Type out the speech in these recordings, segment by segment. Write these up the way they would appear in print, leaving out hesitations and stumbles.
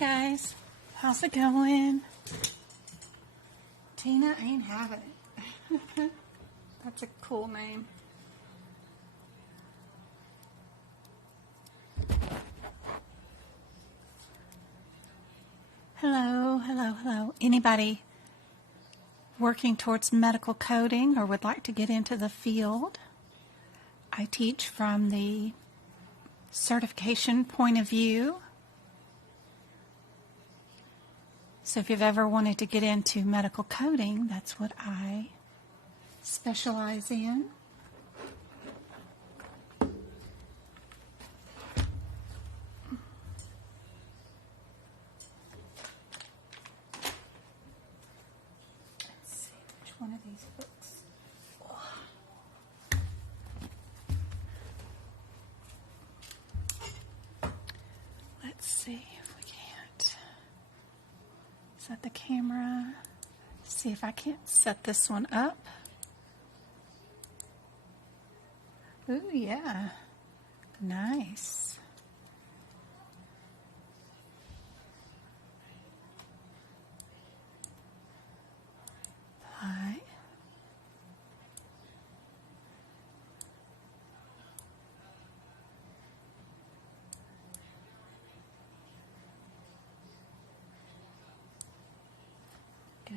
guys, how's it going? Tina ain't having it. That's a cool name. Hello. Anybody working towards medical coding or would like to get into the field? I teach from the certification point of view. So if you've ever wanted to get into medical coding, that's what I specialize in. Let's see which one of these books. Let's see if we can't set the camera. See if I can't set this one up. Ooh, yeah. Nice. Hi. Go.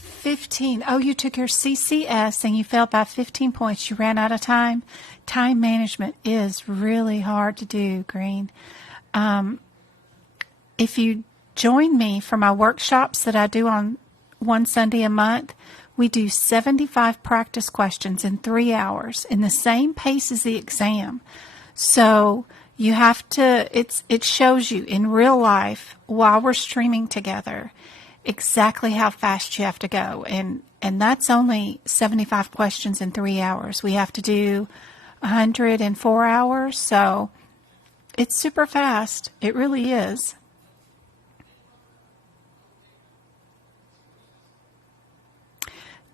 15. Oh, you took your CCS and you failed by 15 points. You ran out of time. Time management is really hard to do, Green. If you join me for my workshops that I do on one Sunday a month, we do 75 practice questions in 3 hours in the same pace as the exam. So you have to, it shows you in real life while we're streaming together exactly how fast you have to go. And that's only 75 questions in 3 hours. We have to do 100 in 4 hours. So it's super fast. It really is.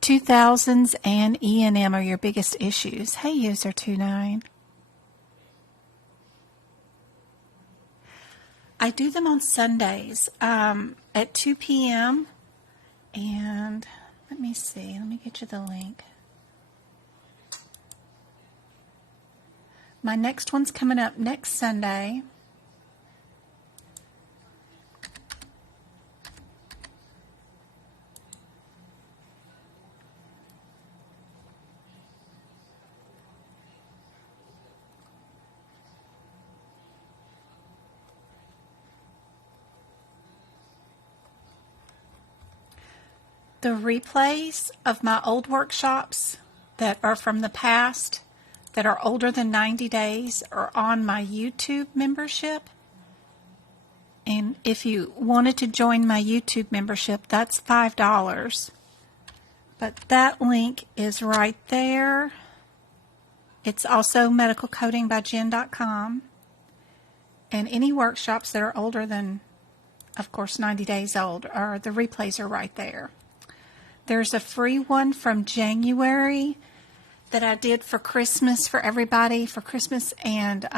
$2,000s and E&M are your biggest issues. Hey, user 29. I do them on Sundays at 2 p.m. And let me see. Let me get you the link. My next one's coming up next Sunday. The replays of my old workshops that are from the past, that are older than 90 days, are on my YouTube membership. And if you wanted to join my YouTube membership, that's $5. But that link is right there. It's also medicalcodingbyjen.com. And any workshops that are older than, of course, 90 days old, or the replays are right there. There's a free one from January that I did for Christmas for everybody for Christmas, and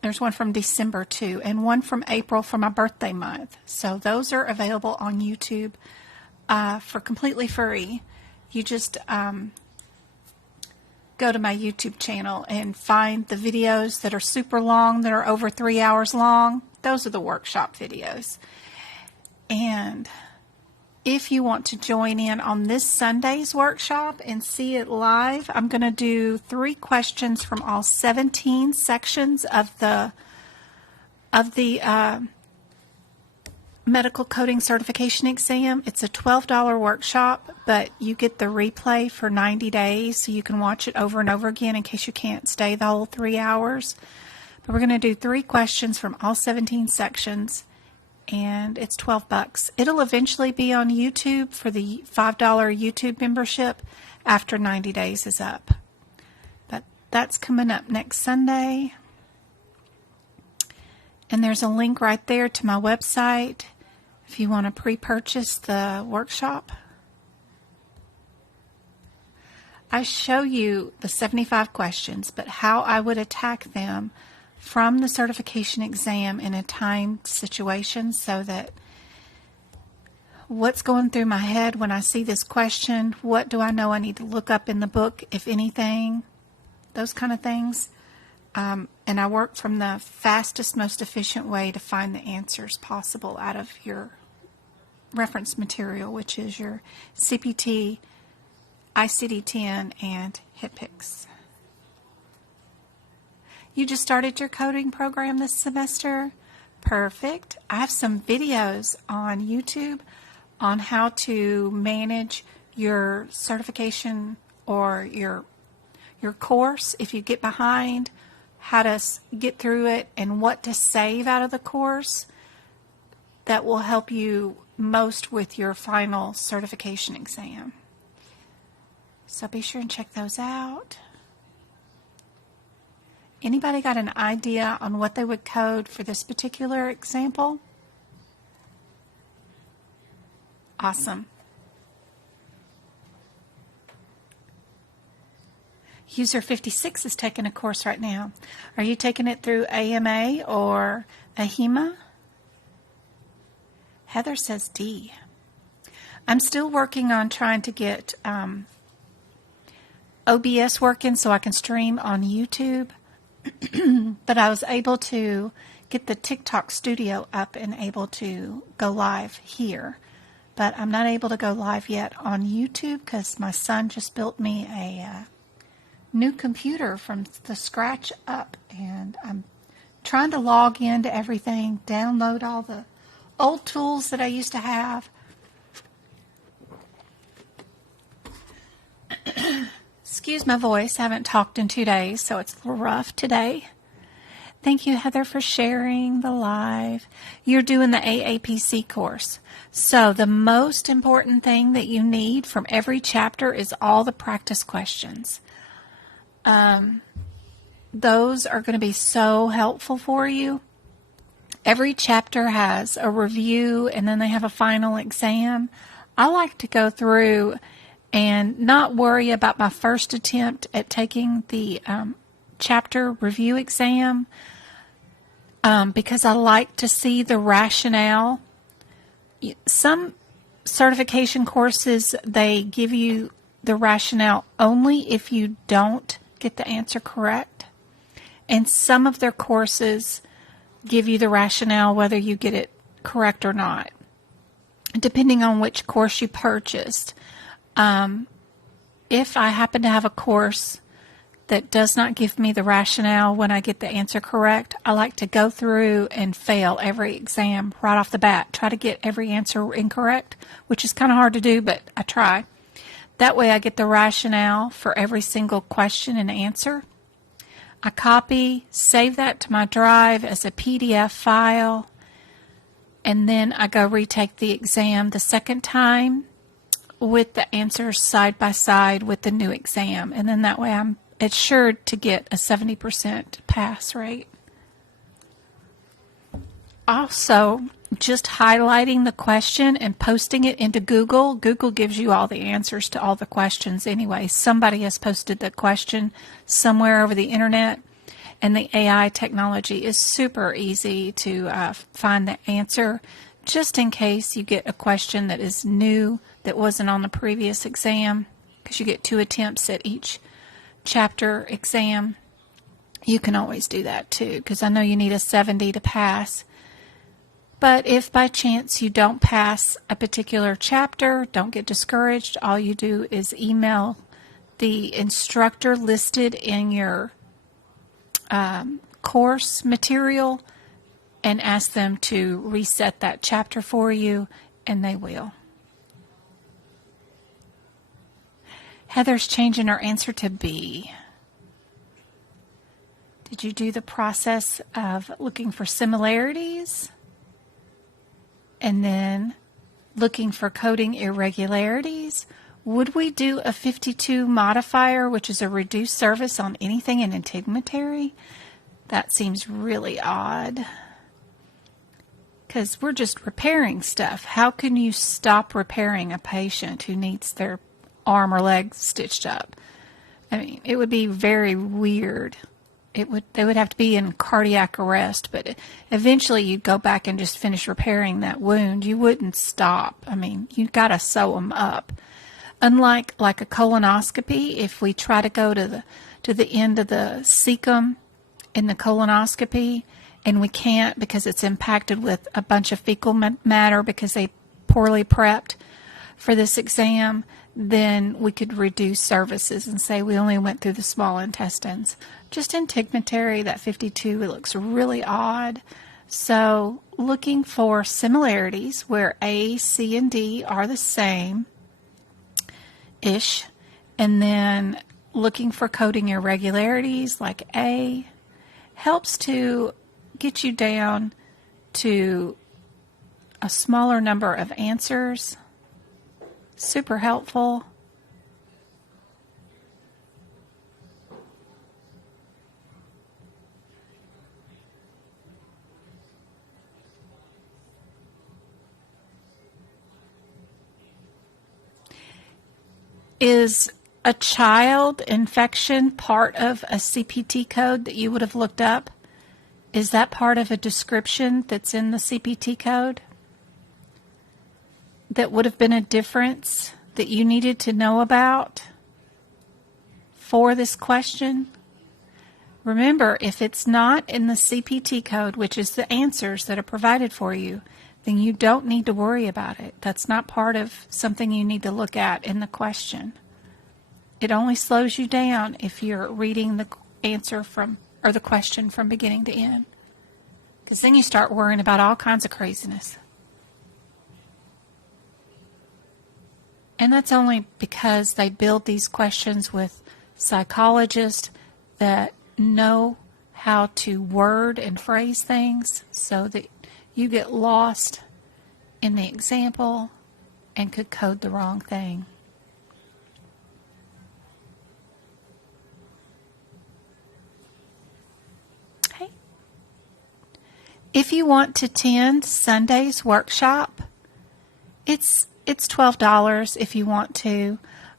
there's one from December too, and one from April for my birthday month. So those are available on YouTube for completely free. You just go to my YouTube channel and find the videos that are super long, that are over 3 hours long. Those are the workshop videos. And if you want to join in on this Sunday's workshop and see it live, I'm going to do 3 questions from all 17 sections of the medical coding certification exam. It's a $12 workshop, but you get the replay for 90 days, so you can watch it over and over again in case you can't stay the whole 3 hours. But we're going to do 3 questions from all 17 sections. And it's $12. It'll eventually be on YouTube for the $5 YouTube membership after 90 days is up. But that's coming up next Sunday. And there's a link right there to my website if you want to pre-purchase the workshop. I show you the 75 questions, but how I would attack them from the certification exam in a timed situation, so that what's going through my head when I see this question, what do I know I need to look up in the book, if anything, those kind of things. And I work from the fastest, most efficient way to find the answers possible out of your reference material, which is your CPT, ICD-10, and HitPix. You just started your coding program this semester? Perfect. I have some videos on YouTube on how to manage your certification or your course if you get behind, how to get through it, and what to save out of the course that will help you most with your final certification exam. So be sure and check those out. Anybody got an idea on what they would code for this particular example? Awesome. User 56 is taking a course right now. Are you taking it through AMA or AHIMA? Heather says D. I'm still working on trying to get OBS working so I can stream on YouTube. But I was able to get the TikTok studio up and able to go live here. But I'm not able to go live yet on YouTube because my son just built me a new computer from the scratch up, and I'm trying to log into everything, download all the old tools that I used to have. Excuse my voice, I haven't talked in 2 days, so it's a little rough today. Thank you, Heather, for sharing the live. You're doing the AAPC course. So the most important thing that you need from every chapter is all the practice questions. Those are going to be so helpful for you. Every chapter has a review, and then they have a final exam. I like to go through and not worry about my first attempt at taking the chapter review exam because I like to see the rationale. Some certification courses, they give you the rationale only if you don't get the answer correct. And some of their courses give you the rationale whether you get it correct or not, depending on which course you purchased. If I happen to have a course that does not give me the rationale when I get the answer correct, I like to go through and fail every exam right off the bat. Try to get every answer incorrect, which is kind of hard to do, but I try. That way I get the rationale for every single question and answer. I copy, save that to my drive as a PDF file, and then I go retake the exam the second time with the answers side by side with the new exam. And then that way I'm assured to get a 70% pass rate. Also, just highlighting the question and posting it into Google. Google gives you all the answers to all the questions anyway. Somebody has posted the question somewhere over the internet, and the AI technology is super easy to find the answer, just in case you get a question that is new that wasn't on the previous exam, because you get 2 attempts at each chapter exam. You can always do that too, because I know you need a 70 to pass. But if by chance you don't pass a particular chapter, don't get discouraged. All you do is email the instructor listed in your course material and ask them to reset that chapter for you, and they will. Heather's changing her answer to B. Did you do the process of looking for similarities and then looking for coding irregularities? Would we do a 52 modifier, which is a reduced service on anything in integumentary? That seems really odd, because we're just repairing stuff. How can you stop repairing a patient who needs their arm or leg stitched up? I mean, it would be very weird. They would have to be in cardiac arrest, but eventually you'd go back and just finish repairing that wound. You wouldn't stop. I mean, you got to sew them up. Unlike like a colonoscopy, if we try to go to the end of the cecum in the colonoscopy and we can't because it's impacted with a bunch of fecal matter because they poorly prepped for this exam, then we could reduce services and say we only went through the small intestines. Just in Tigmentary, that 52, it looks really odd. So looking for similarities where A, C, and D are the same-ish, and then looking for coding irregularities like A helps to get you down to a smaller number of answers. Super helpful. Is a child infection part of a CPT code that you would have looked up? Is that part of a description that's in the CPT code? That would have been a difference that you needed to know about for this question? Remember, if it's not in the CPT code, which is the answers that are provided for you, then you don't need to worry about it. That's not part of something you need to look at in the question. It only slows you down if you're reading the answer or the question from beginning to end. Because then you start worrying about all kinds of craziness. And that's only because they build these questions with psychologists that know how to word and phrase things so that you get lost in the example and could code the wrong thing. Okay. If you want to attend Sunday's workshop, it's $12 if you want to.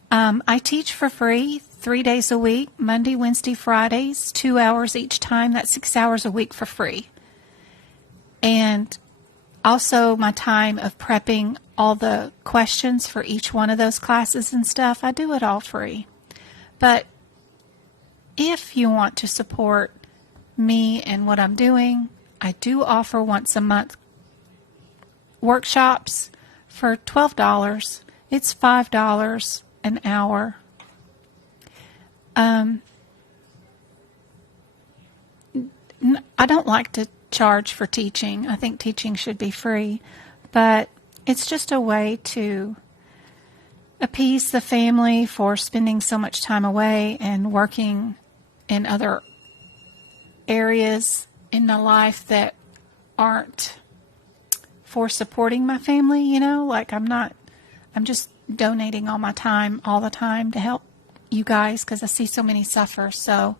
I teach for free 3 days a week, Monday, Wednesday, Fridays, 2 hours each time. That's 6 hours a week for free. And also my time of prepping all the questions for each one of those classes and stuff, I do it all free. But if you want to support me and what I'm doing, I do offer once a month workshops for $12. It's $5 an hour. I don't like to charge for teaching. I think teaching should be free, but it's just a way to appease the family for spending so much time away and working in other areas in my life that aren't for supporting my family, you know, like I'm just donating all my time all the time to help you guys because I see so many suffer. So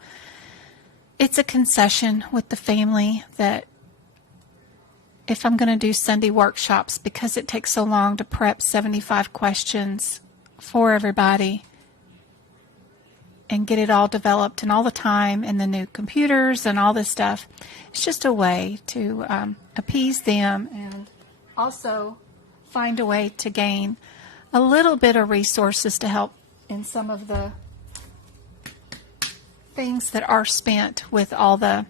it's a concession with the family that if I'm going to do Sunday workshops, because it takes so long to prep 75 questions for everybody and get it all developed and all the time and the new computers and all this stuff, it's just a way to appease them and also find a way to gain a little bit of resources to help in some of the things that are spent with all the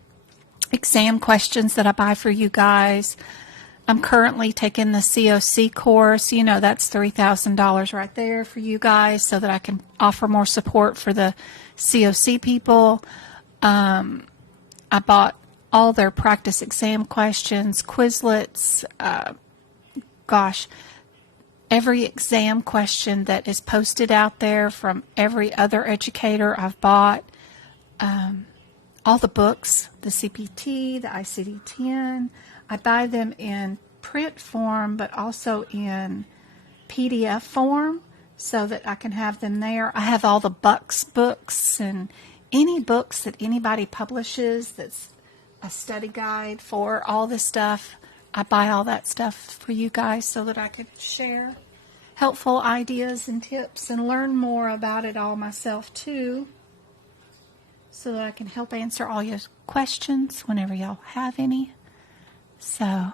exam questions that I buy for you guys. I'm currently taking the COC course. You know, that's $3,000 right there for you guys so that I can offer more support for the COC people. I bought all their practice exam questions, Quizlets, every exam question that is posted out there from every other educator I've bought. All the books, the CPT, the ICD-10. I buy them in print form, but also in PDF form so that I can have them there. I have all the Bucks books and any books that anybody publishes that's a study guide for all this stuff. I buy all that stuff for you guys so that I could share helpful ideas and tips and learn more about it all myself too. so that I can help answer all your questions whenever y'all have any. So,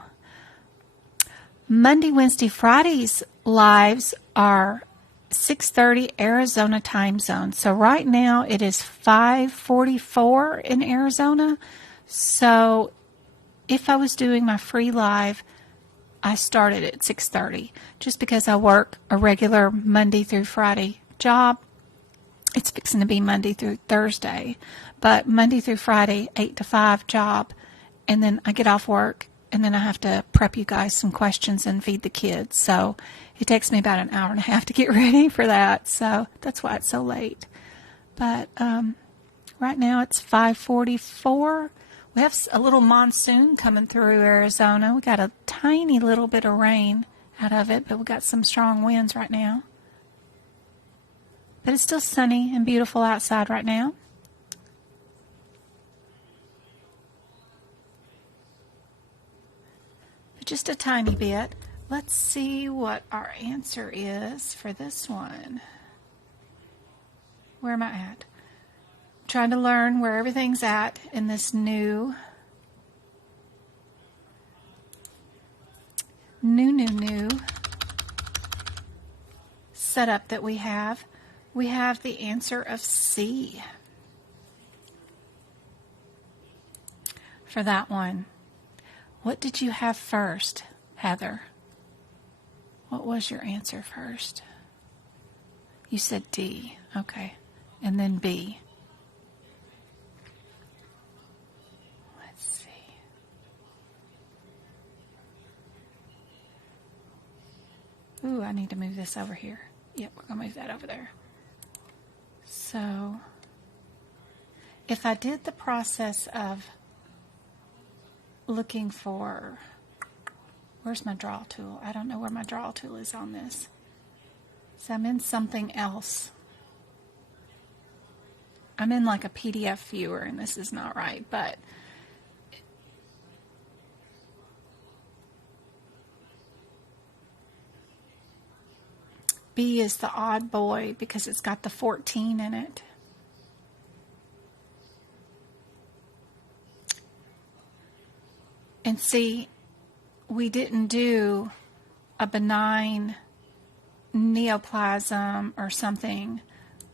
Monday, Wednesday, Fridays lives are 6:30 Arizona time zone. So right now it is 5:44 in Arizona. So if I was doing my free live, I started at 6:30 just because I work a regular Monday through Friday job. It's fixing to be Monday through Thursday, but Monday through Friday, 8 to 5 job, and then I get off work, and then I have to prep you guys some questions and feed the kids. So it takes me about an hour and a half to get ready for that, so that's why it's so late. But right now it's 5:44. We have a little monsoon coming through Arizona. We got a tiny little bit of rain out of it, but we got some strong winds right now. But it's still sunny and beautiful outside right now. But just a tiny bit. Let's see what our answer is for this one. Where am I at? Trying to learn where everything's at in this new setup that we have. We have the answer of C for that one. What did you have first, Heather? What was your answer first? You said D. Okay. And then B. Let's see. Ooh, I need to move this over here. Yep, we're going to move that over there. So, if I did the process of looking for, where's my draw tool? I don't know where my draw tool is on this. So I'm in something else. I'm in like a PDF viewer, and this is not right, but B is the odd boy because it's got the 14 in it. And see, we didn't do a benign neoplasm or something.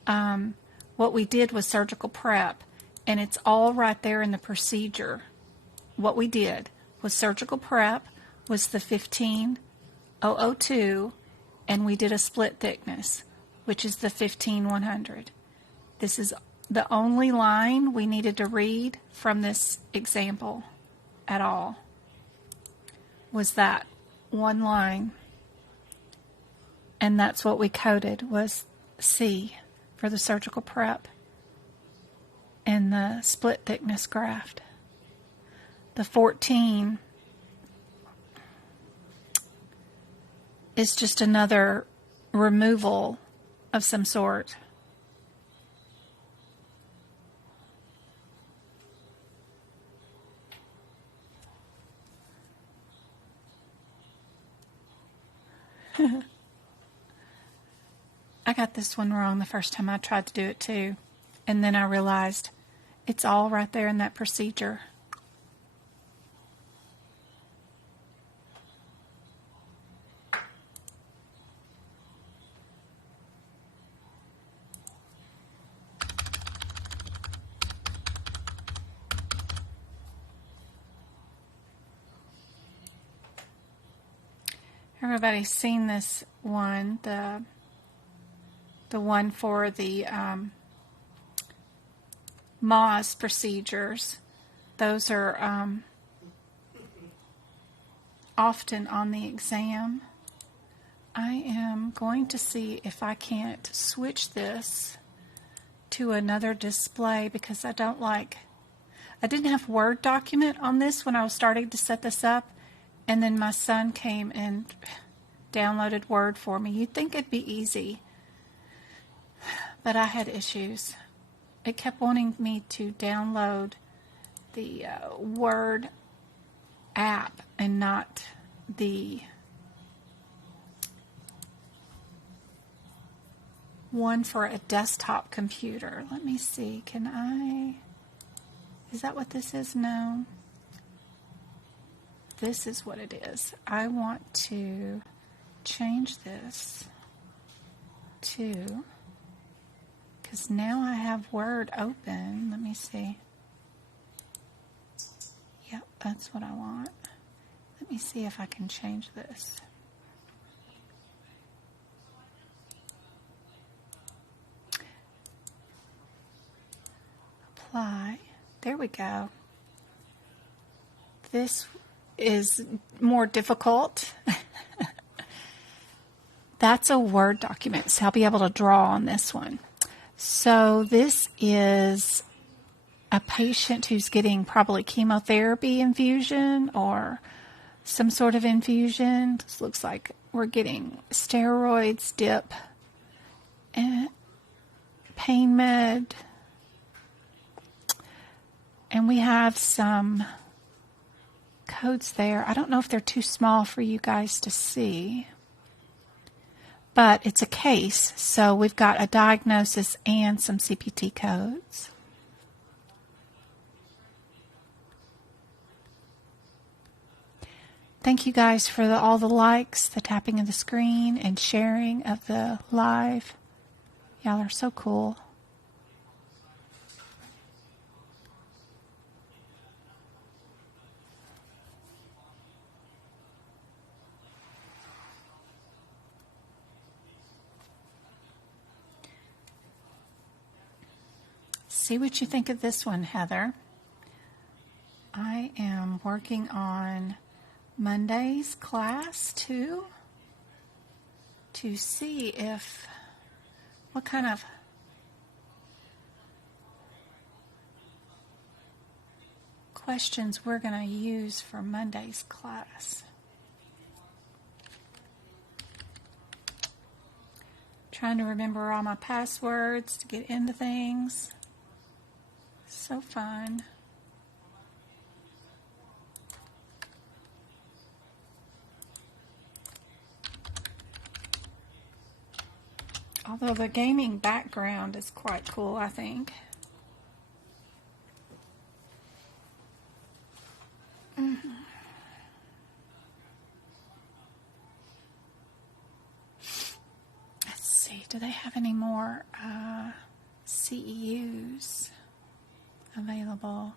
What we did was surgical prep, and it's all right there in the procedure. What we did was surgical prep was the 15002, and we did a split thickness, which is the 15100. This is the only line we needed to read from this example at all, was that one line. And that's what we coded, was C for the surgical prep and the split thickness graft. The 14 is just another removal of some sort. I got this one wrong the first time I tried to do it too, and then I realized it's all right there in that procedure. Everybody's seen this one, the one for the Moss procedures. Those are often on the exam. I am going to see if I can't switch this to another display because I didn't have Word document on this when I was starting to set this up, and then my son came and downloaded Word for me. You'd think it'd be easy, but I had issues. It kept wanting me to download the Word app and not the one for a desktop computer. Let me see. Is that what this is? No. This is what it is. I want to change this to, because now I have Word open. Let me see. Yep, that's what I want. Let me see if I can change this. Apply. There we go. This is more difficult. That's a Word document, so I'll be able to draw on this one. So this is a patient who's getting probably chemotherapy infusion or some sort of infusion. This looks like we're getting steroids, dip, and pain med. And we have some codes there. I don't know if they're too small for you guys to see, but it's a case, so we've got a diagnosis and some CPT codes. Thank you guys for all the likes, the tapping of the screen, and sharing of the live. Y'all are so cool. See what you think of this one, Heather. I am working on Monday's class too, to see what kind of questions we're going to use for Monday's class. Trying to remember all my passwords to get into things. So fun. Although the gaming background is quite cool, I think. Let's see, do they have any more CEUs available?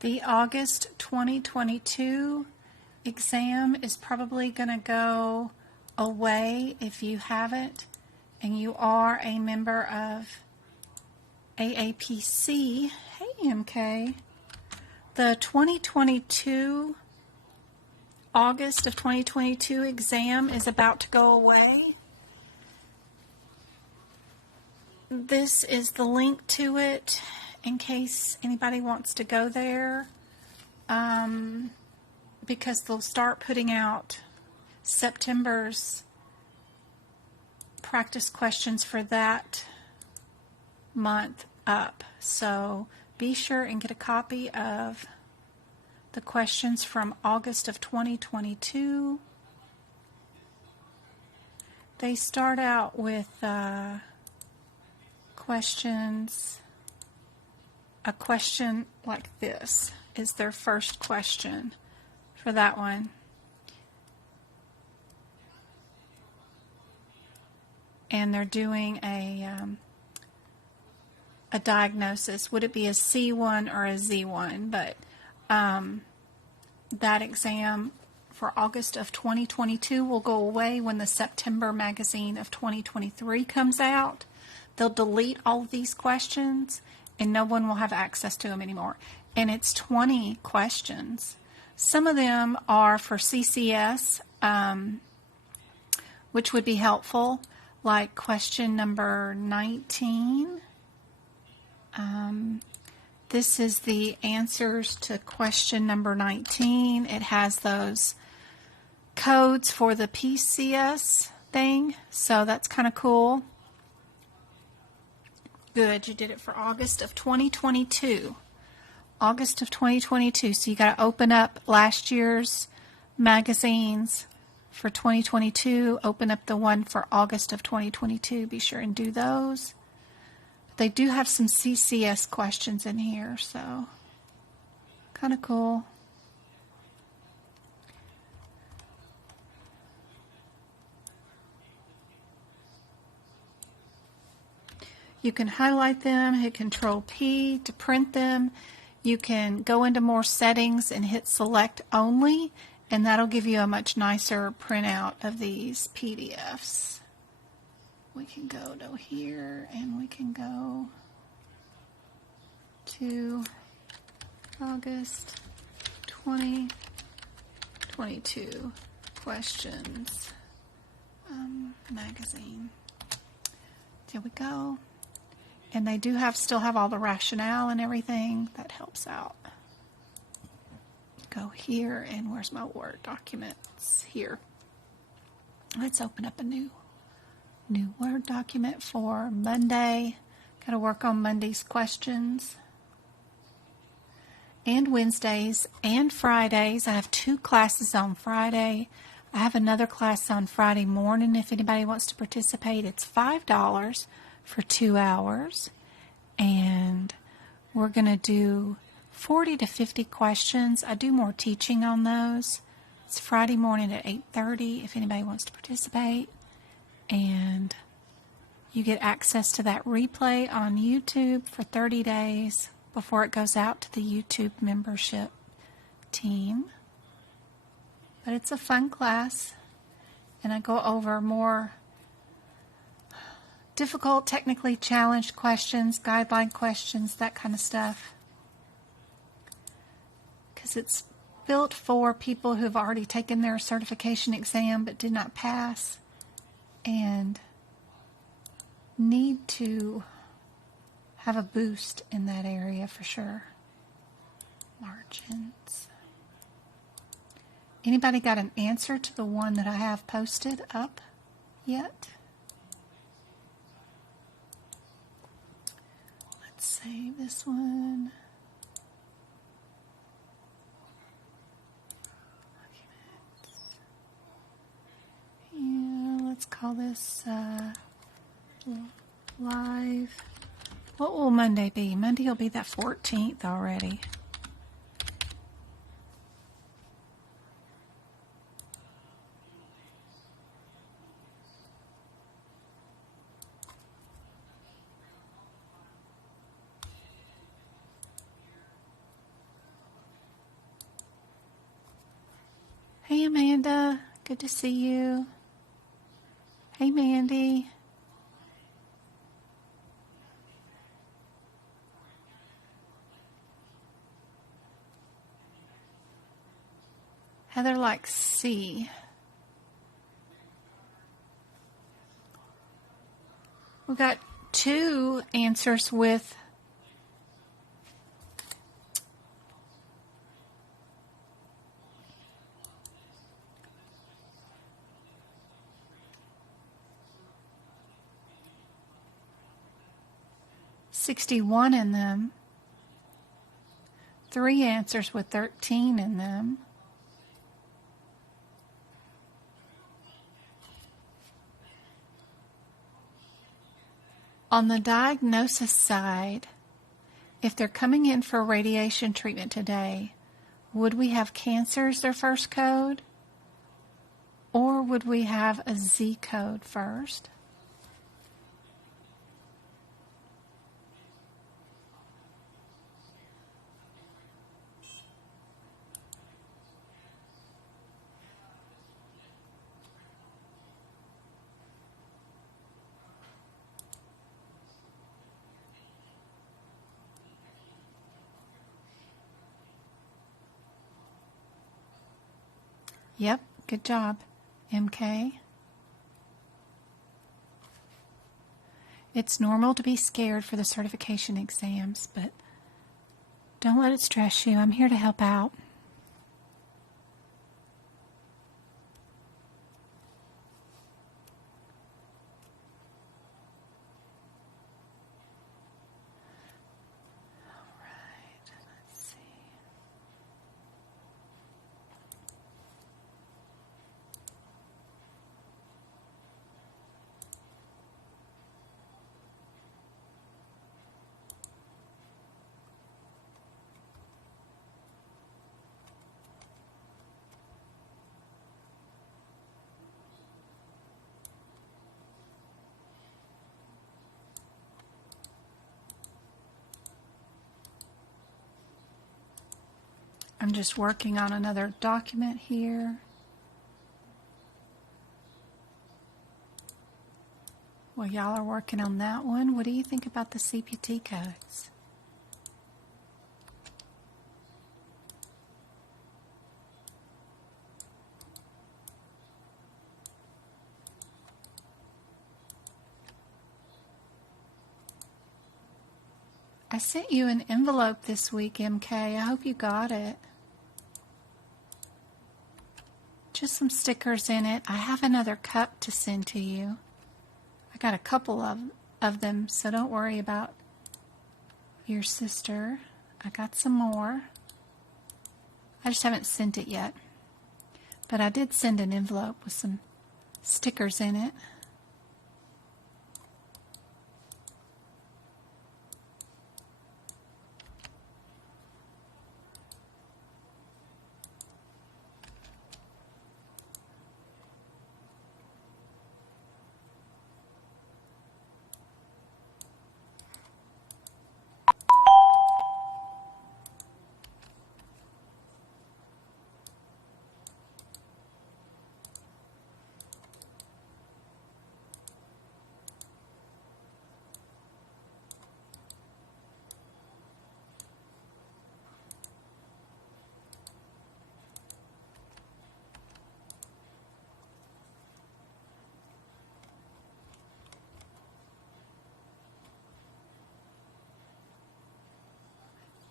The August 2022 exam is probably going to go away if you haven't and you are a member of AAPC. Hey, MK. The 2022, August of 2022 exam is about to go away. This is the link to it in case anybody wants to go there, because they'll start putting out September's practice questions for that month up. So be sure and get a copy of the questions from August of 2022. They start out with questions. A question like this is their first question for that one. And they're doing a diagnosis. Would it be a C1 or a Z1? But that exam for August of 2022 will go away when the September magazine of 2023 comes out. they'll delete all of these questions and no one will have access to them anymore. And it's 20 questions. Some of them are for CCS, which would be helpful, like question number 19. This is the answers to question number 19. It has those codes for the PCS thing, so that's kind of cool. Good, you did it for August of 2022. August of 2022, so you got to open up last year's magazines for 2022, open up the one for August of 2022, be sure and do those. They do have some CCS questions in here, so kind of cool. You can highlight them, hit Control P to print them. You can go into more settings and hit Select Only, and that'll give you a much nicer printout of these PDFs. We can go to here and we can go to August 2022 questions magazine. There we go. And they do still have all the rationale and everything. That helps out. Go here, and where's my Word documents? Here. Let's open up a new Word document for Monday. Got to work on Monday's questions. And Wednesdays and Fridays. I have 2 classes on Friday. I have another class on Friday morning if anybody wants to participate. It's $5 for 2 hours. And we're going to do 40 to 50 questions. I do more teaching on those. It's Friday morning at 8:30 if anybody wants to participate. And you get access to that replay on YouTube for 30 days before it goes out to the YouTube membership team. But it's a fun class, and I go over more difficult, technically challenged questions, guideline questions, that kind of stuff. Because it's built for people who've already taken their certification exam but did not pass and need to have a boost in that area for sure. Margins. Anybody got an answer to the one that I have posted up yet? Let's save this one. Yeah, let's call this live. What will Monday be? Monday will be that 14th already. Hey Amanda, good to see you. Hey Mandy. Heather likes C. We got 2 answers with $61 in them. 3 answers with 13 in them. On the diagnosis side, if they're coming in for radiation treatment today, would we have cancer as their first code? Or would we have a Z code first? Yep, good job, MK. It's normal to be scared for the certification exams, but don't let it stress you. I'm here to help out. All right, let's see. I'm just working on another document here. Well, y'all are working on that one. What do you think about the CPT codes? I sent you an envelope this week, MK. I hope you got it. Just some stickers in it. I have another cup to send to you. I got a couple of them, so don't worry about your sister. I got some more. I just haven't sent it yet. But I did send an envelope with some stickers in it.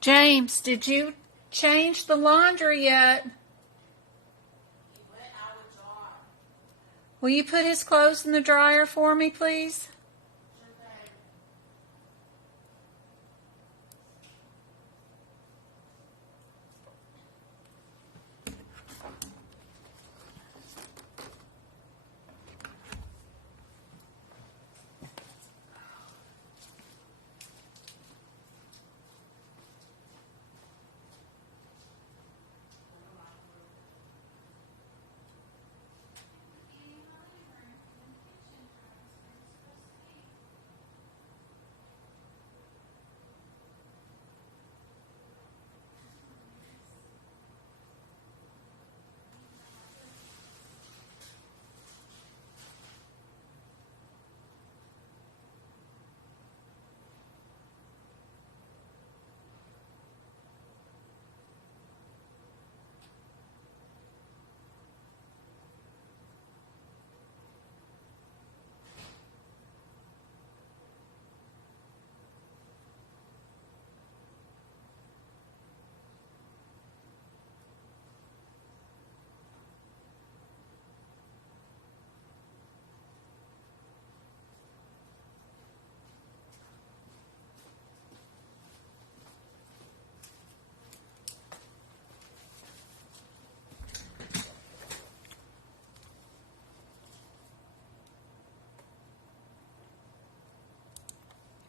James, did you change the laundry yet? Will you put his clothes in the dryer for me, please?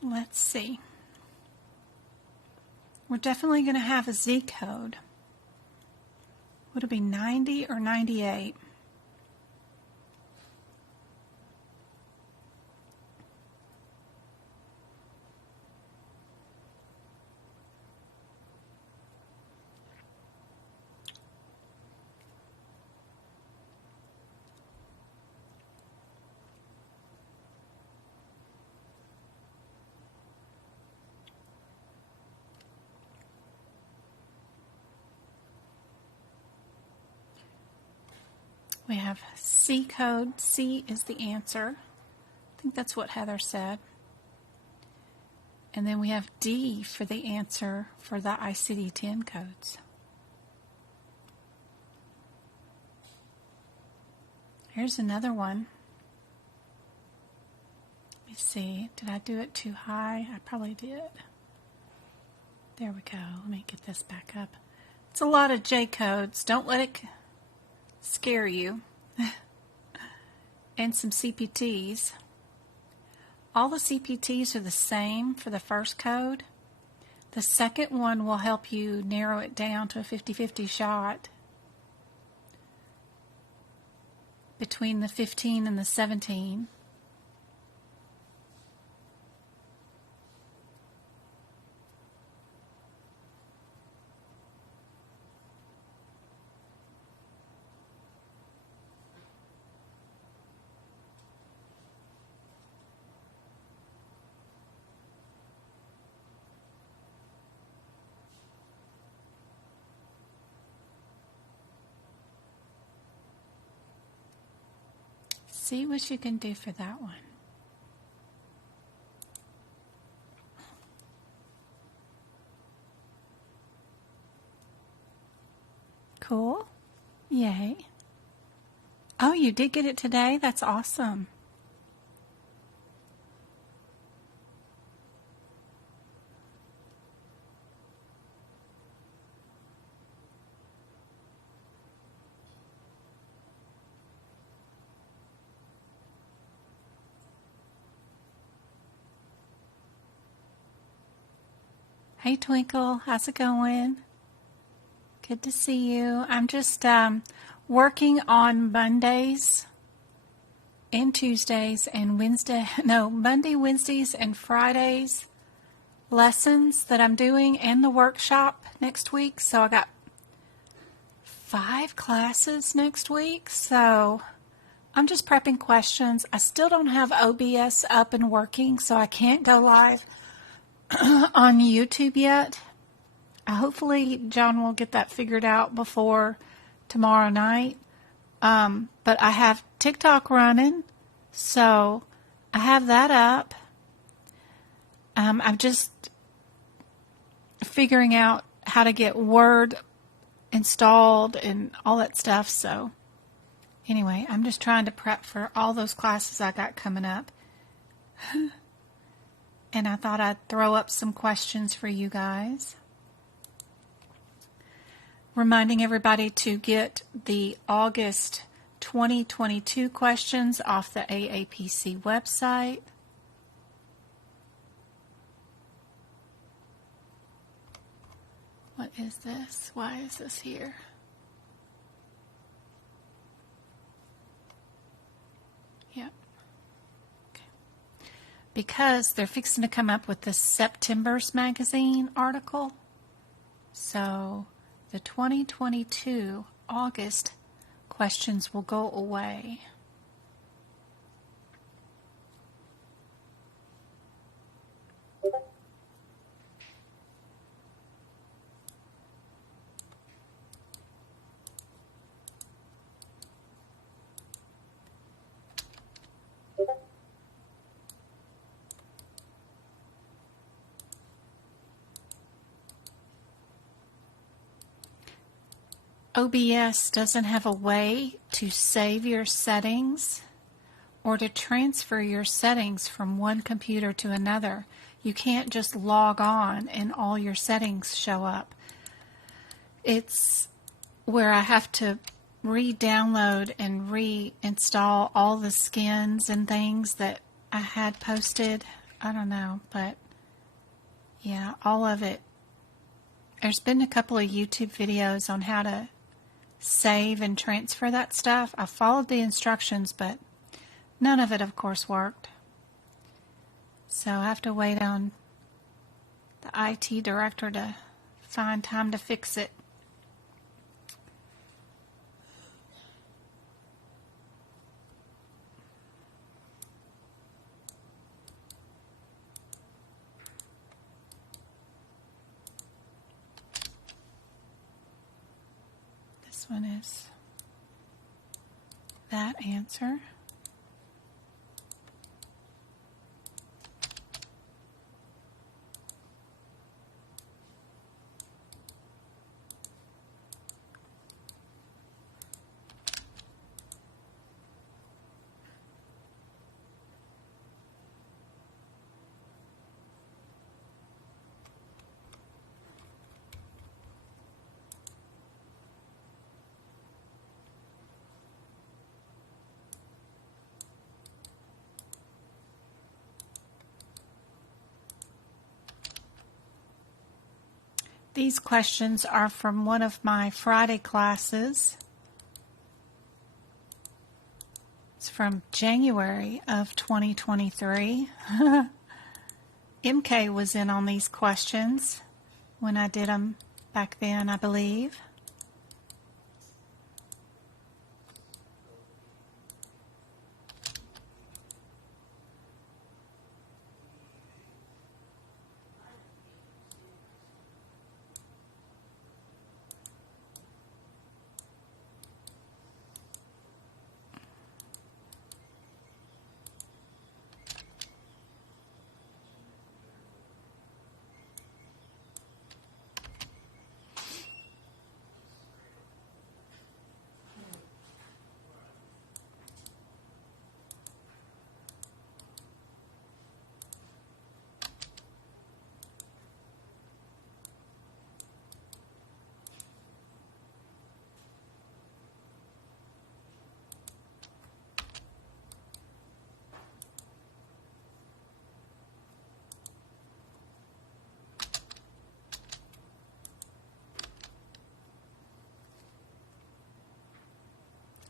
Let's see. We're definitely going to have a Z code. Would it be 90 or 98? We have C code. C is the answer. I think that's what Heather said. And then we have D for the answer for the ICD-10 codes. Here's another one. Let me see. Did I do it too high? I probably did. There we go. Let me get this back up. It's a lot of J codes. Don't let it scare you. And some CPTs. All the CPTs are the same for the first code. The second one will help you narrow it down to a 50-50 shot between the 15 and the 17. See what you can do for that one. Cool. Yay. Oh, you did get it today? That's awesome. Hey Twinkle, how's it going? Good to see you. I'm just working on Mondays and Tuesdays and Monday, Wednesdays, and Fridays lessons that I'm doing and the workshop next week. So I got 5 classes next week. So I'm just prepping questions. I still don't have OBS up and working, so I can't go live on YouTube yet. Hopefully John will get that figured out before tomorrow night. But I have TikTok running, so I have that up. I'm just figuring out how to get Word installed and all that stuff. So anyway, I'm just trying to prep for all those classes I got coming up. And I thought I'd throw up some questions for you guys. Reminding everybody to get the August 2022 questions off the AAPC website. What is this? Why is this here? Yep. Because they're fixing to come up with the September's magazine article. So the 2022 August questions will go away. OBS doesn't have a way to save your settings or to transfer your settings from one computer to another. You can't just log on and all your settings show up. It's where I have to re-download and reinstall all the skins and things that I had posted. I don't know, but yeah, all of it. There's been a couple of YouTube videos on how to save and transfer that stuff. I followed the instructions, but none of it, of course, worked. So I have to wait on the IT director to find time to fix it. This one is that answer. These questions are from one of my Friday classes. It's from January of 2023. MK was in on these questions when I did them back then, I believe.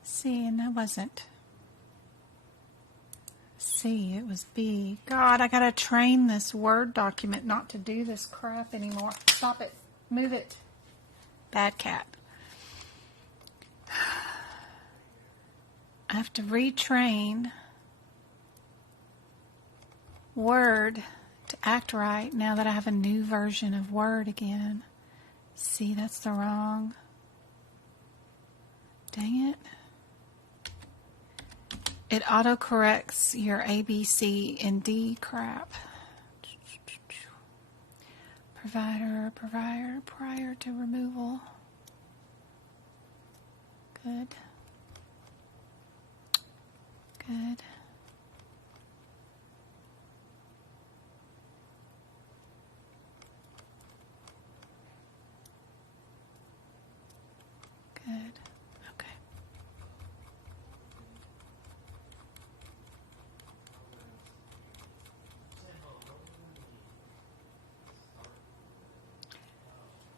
C, and that wasn't C, it was B. God, I gotta train this Word document not to do this crap anymore. Stop it. Move it. Bad cat. I have to retrain Word to act right now that I have a new version of Word again. See, that's the wrong. Dang it. It autocorrects your A, B, C, and D crap. Provider, prior to removal. Good. Good. Good. Okay.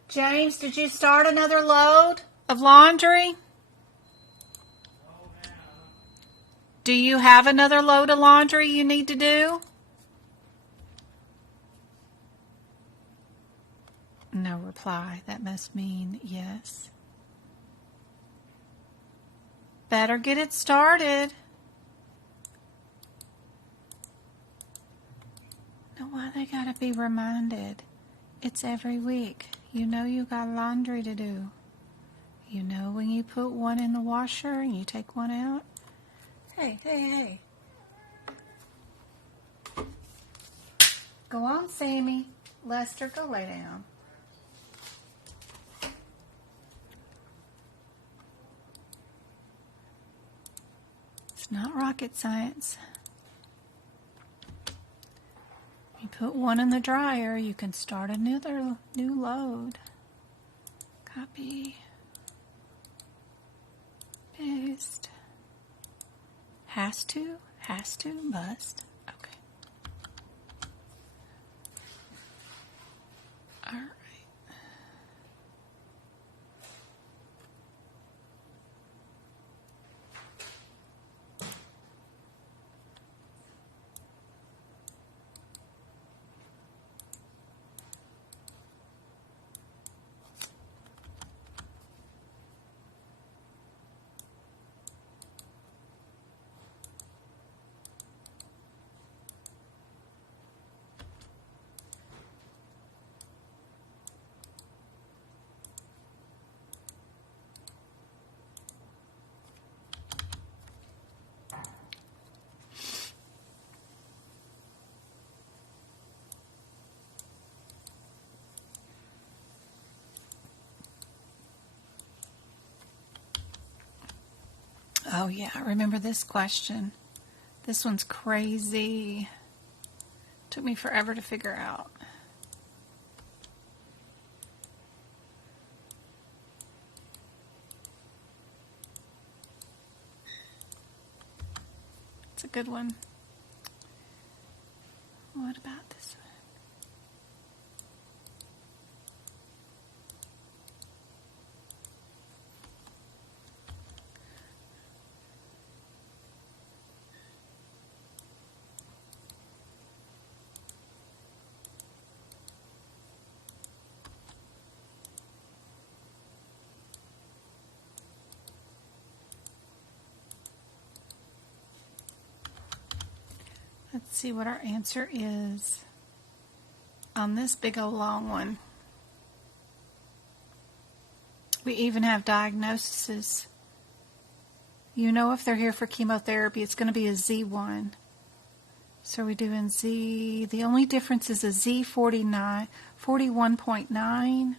James, did you start another load of laundry? Do you have another load of laundry you need to do? No reply. That must mean yes. Better get it started. Now why they gotta be reminded? It's every week. You know you got laundry to do. You know when you put one in the washer and you take one out? Hey. Go on, Sammy. Lester, go lay down. It's not rocket science. You put one in the dryer, you can start another new load. Copy. Paste. Has to, must. Okay. All right. Oh yeah, I remember this question. This one's crazy. Took me forever to figure out. It's a good one. What about this one? Let's see what our answer is on this big old long one. We even have diagnoses. You know if they're here for chemotherapy, it's going to be a Z1. So we're doing Z. The only difference is a Z49, 41.9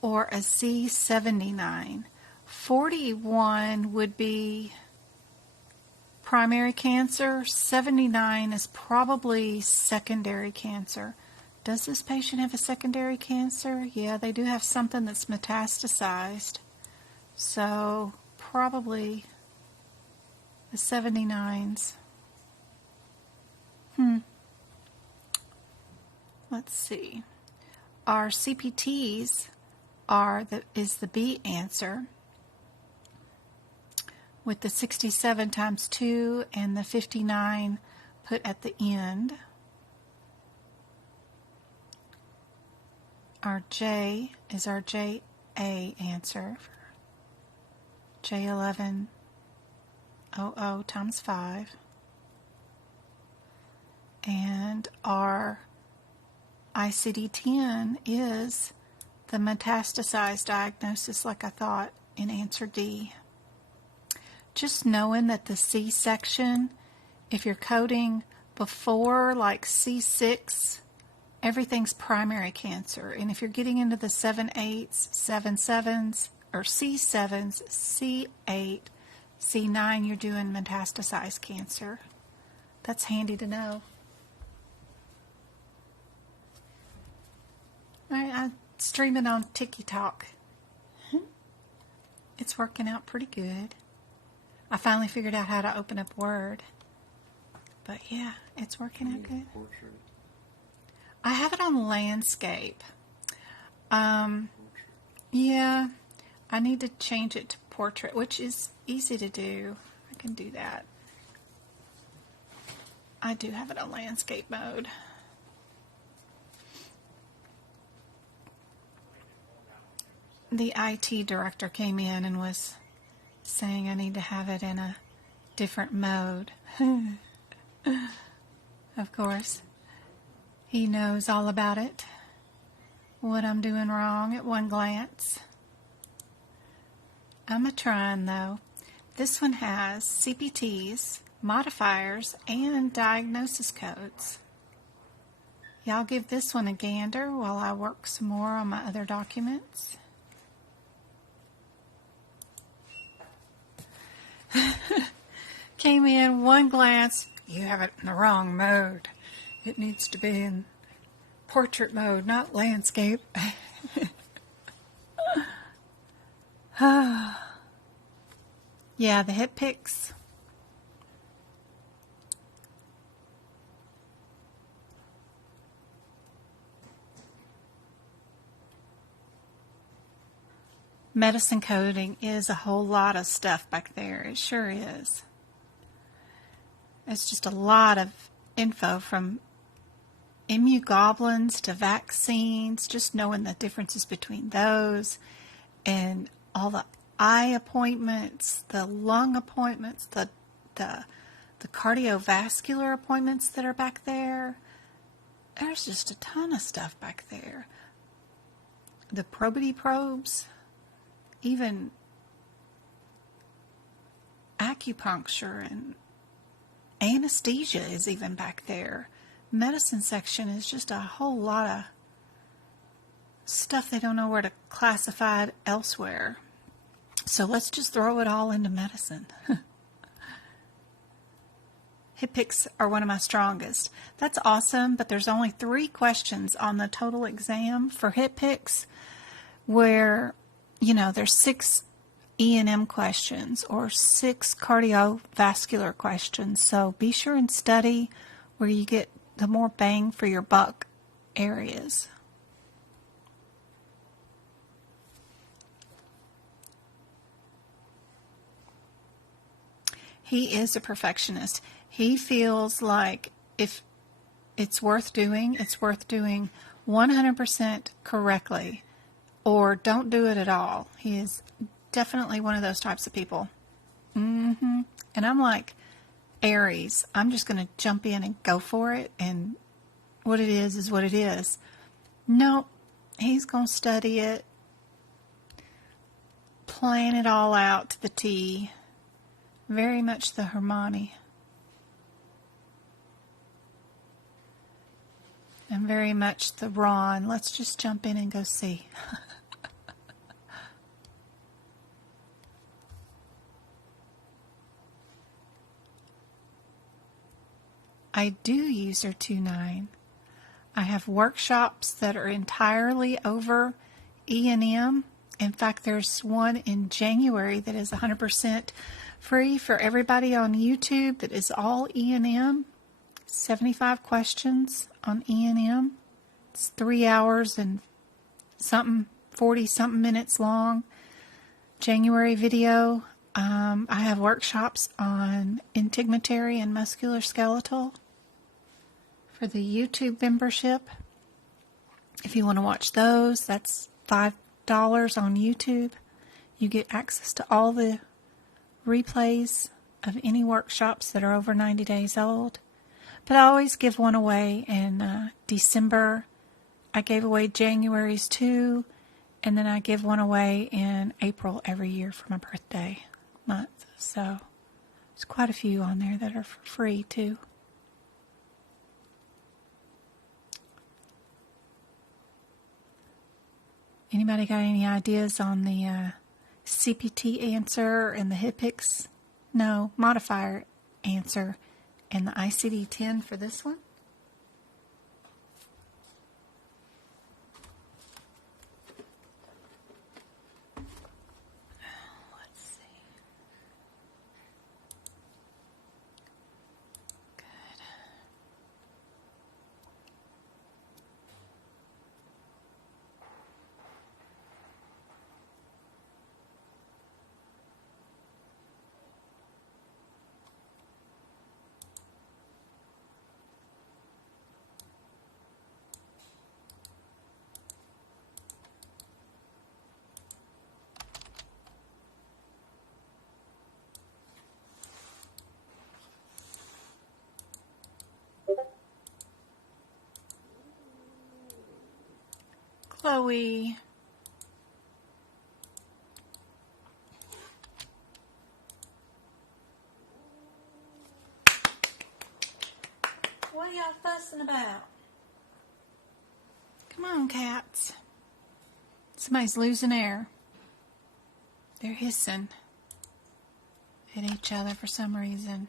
or a Z79. 41 would be primary cancer. 79 is probably secondary cancer. Does this patient have a secondary cancer? Yeah, they do have something that's metastasized. So probably the 79s. Let's see. Our CPTs is the B answer, with the 67 times 2 and the 59 put at the end. Our J is our JA answer. J1100 times 5. And our ICD-10 is the metastasized diagnosis, like I thought, in answer D. Just knowing that the C section, if you're coding before like C6, everything's primary cancer. And if you're getting into the 7/8s, 7/7s, or C7s, C8, C9, you're doing metastasized cancer. That's handy to know. I stream it on TikTok. It's working out pretty good. I finally figured out how to open up Word. But yeah, it's working out good. Portrait. I have it on landscape. Yeah, I need to change it to portrait, which is easy to do. I can do that. I do have it on landscape mode. The IT director came in and was saying I need to have it in a different mode. Of course, he knows all about it, what I'm doing wrong at one glance. I'm a-trying though. This one has CPTs, modifiers, and diagnosis codes. Y'all give this one a gander while I work some more on my other documents. Came in one glance. You have it in the wrong mode. It needs to be in portrait mode, not landscape. Yeah, the hip pics. Medicine coding is a whole lot of stuff back there. It sure is. It's just a lot of info from immunoglobulins to vaccines, just knowing the differences between those, and all the eye appointments, the lung appointments, the cardiovascular appointments that are back there. There's just a ton of stuff back there. The probity probes, even acupuncture and anesthesia is even back there. Medicine section is just a whole lot of stuff they don't know where to classify it elsewhere. So let's just throw it all into medicine. Hip picks are one of my strongest. That's awesome, but there's only 3 questions on the total exam for hip picks where, there's 6 E&M questions or 6 cardiovascular questions. So be sure and study where you get the more bang for your buck areas. He is a perfectionist. He feels like if it's worth doing 100% correctly, or don't do it at all. He is definitely one of those types of people. And I'm like Aries. I'm just going to jump in and go for it, and what it is what it is. No, he's going to study it, plan it all out to the T. Very much the Hermione. And very much the Ron. Let's just jump in and go see. I do use her 2.9. I have workshops that are entirely over E&M. In fact, there's one in January that is 100% free for everybody on YouTube that is all E&M. 75 questions on E&M. It's 3 hours and something, 40-something minutes long. January video. I have workshops on integumentary and musculoskeletal for the YouTube membership. If you want to watch those, that's $5 on YouTube. You get access to all the replays of any workshops that are over 90 days old. But I always give one away in December. I gave away January's 2, and then I give one away in April every year for my birthday month. So there's quite a few on there that are for free too. Anybody got any ideas on the CPT answer and the HIPICS? No, modifier answer and the ICD-10 for this one? Let's see. Good. Chloe. What are y'all fussing about? Come on, cats. Somebody's losing air. They're hissing at each other for some reason.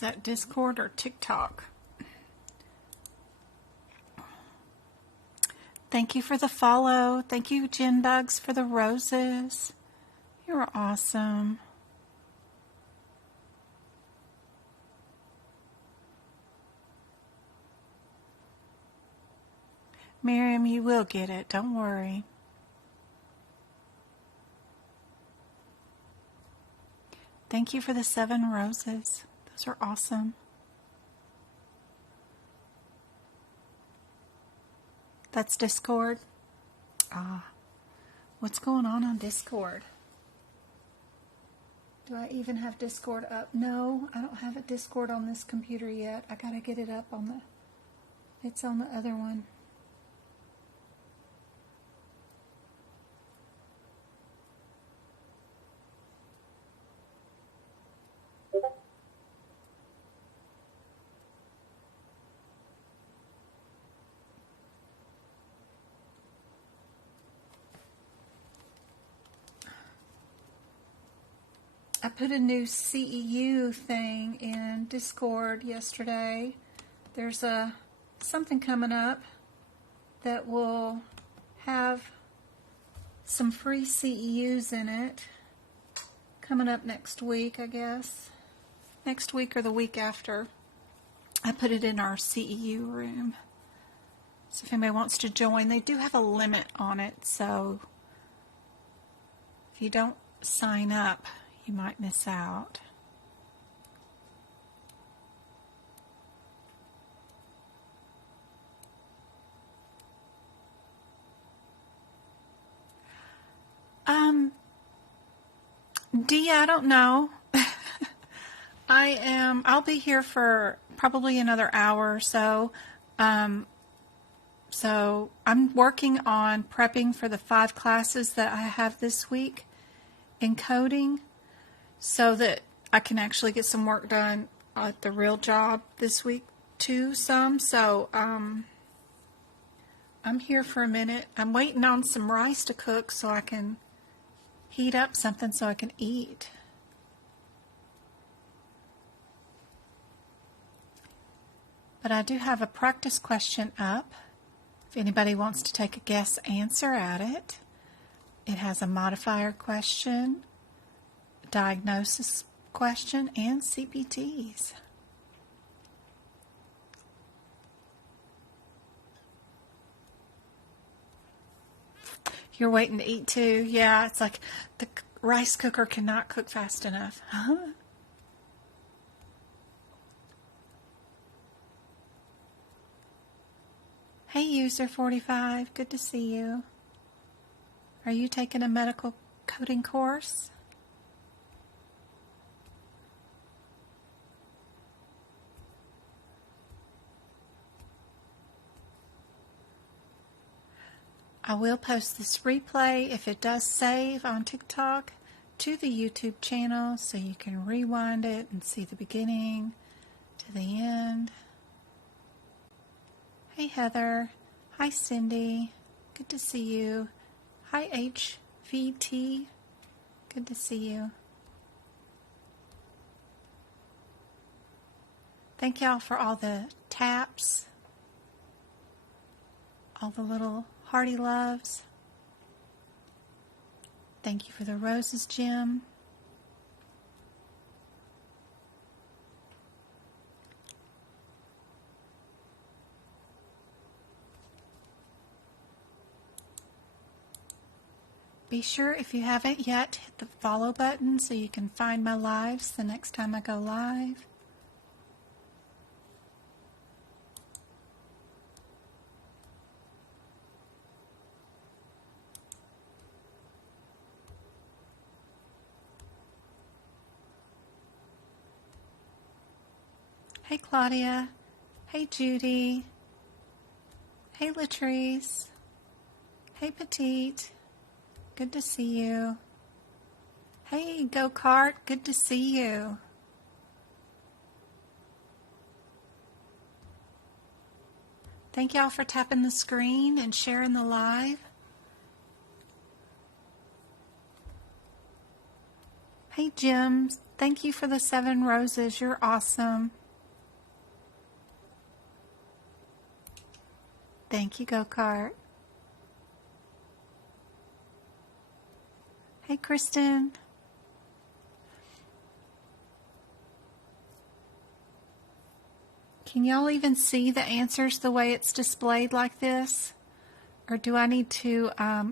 Is that Discord or TikTok? Thank you for the follow. Thank you, Jen Bugs, for the roses. You're awesome. Miriam, you will get it. Don't worry. Thank you for the 7 roses. Those are awesome. That's Discord. What's going on Discord? Do I even have Discord up? No, I don't have a Discord on this computer yet. I gotta get it up on it's on the other one. I put a new CEU thing in Discord yesterday. There's something coming up that will have some free CEUs in it. Coming up next week, I guess. Next week or the week after. I put it in our CEU room. So if anybody wants to join, they do have a limit on it. So if you don't sign up, you might miss out. Dee, I don't know. I'll be here for probably another hour or so. So I'm working on prepping for the 5 classes that I have this week in coding, so that I can actually get some work done at the real job this week too, So I'm here for a minute. I'm waiting on some rice to cook so I can heat up something so I can eat. But I do have a practice question up. If anybody wants to take a guess answer at it. It has a modifier question, diagnosis question, and CPTs. You're waiting to eat too? Yeah, it's like the rice cooker cannot cook fast enough. Hey, user 45, good to see you. Are you taking a medical coding course? I will post this replay, if it does save on TikTok, to the YouTube channel so you can rewind it and see the beginning to the end. Hey Heather. Hi Cindy. Good to see you. Hi HVT. Good to see you. Thank y'all for all the taps, all the little hearty loves. Thank you for the roses, Jim. Be sure, if you haven't yet, hit the follow button so you can find my lives the next time I go live. Hey Claudia. Hey Judy. Hey Latrice. Hey Petite. Good to see you. Hey Go-Kart. Good to see you. Thank y'all for tapping the screen and sharing the live. Hey Jim. Thank you for the 7 roses. You're awesome. Thank you, Go-Kart. Hey, Kristen. Can y'all even see the answers the way it's displayed like this? Or do I need to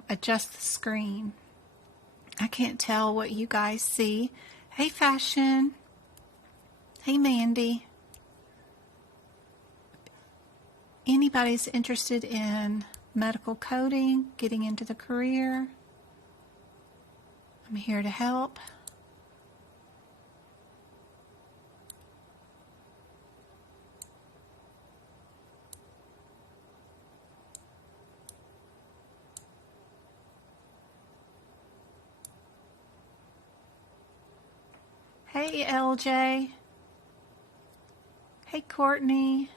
adjust the screen? I can't tell what you guys see. Hey, Fashion. Hey, Mandy. Anybody's interested in medical coding, getting into the career, I'm here to help. Hey, LJ. Hey, Courtney.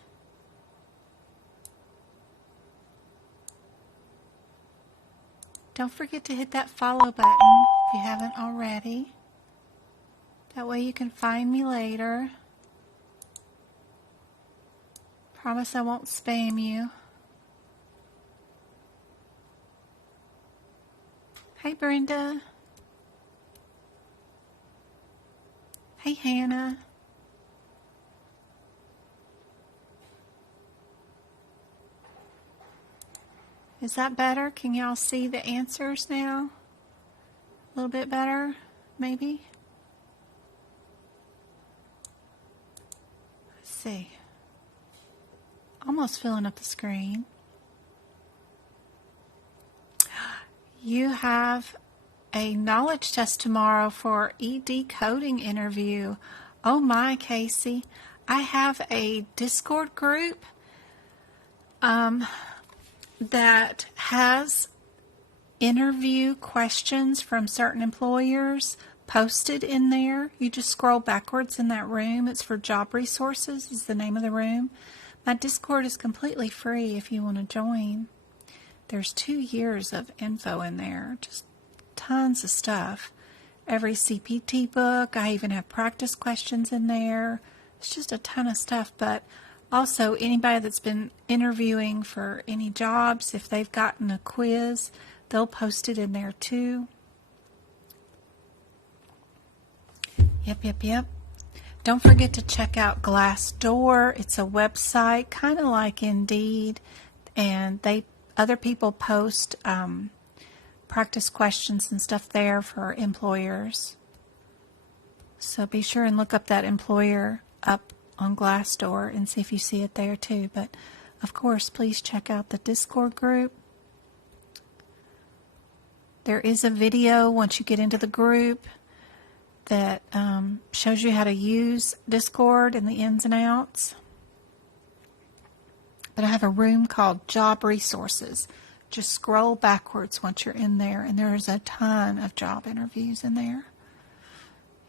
Don't forget to hit that follow button if you haven't already. That way you can find me later. Promise I won't spam you. Hey, Brenda. Hey, Hannah. Is that better? Can y'all see the answers now? A little bit better, maybe? Let's see. Almost filling up the screen. You have a knowledge test tomorrow for ED coding interview. Oh my, Casey. I have a Discord group that has interview questions from certain employers posted in there. You just scroll backwards in that room. It's for Job Resources is the name of the room. My Discord is completely free if you want to join. There's 2 years of info in there, just tons of stuff. Every CPT book, I even have practice questions in there. It's just a ton of stuff, but also anybody that's been interviewing for any jobs, if they've gotten a quiz, they'll post it in there too. Yep. Don't forget to check out Glassdoor. It's a website kind of like Indeed, and other people post practice questions and stuff there for employers. So be sure and look up that employer up on Glassdoor and see if you see it there too. But of course, please check out the Discord group. There is a video once you get into the group that shows you how to use Discord and the ins and outs. But I have a room called Job Resources. Just scroll backwards once you're in there, and there's a ton of job interviews in there.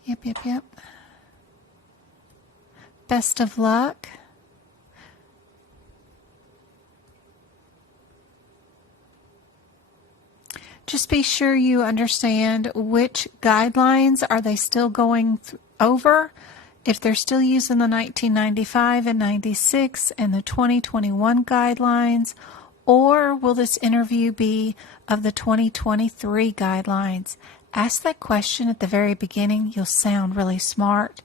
Yep. Best of luck. Just be sure you understand which guidelines are they still going over. If they're still using the 1995 and 96 and the 2021 guidelines, or will this interview be of the 2023 guidelines? Ask that question at the very beginning. You'll sound really smart,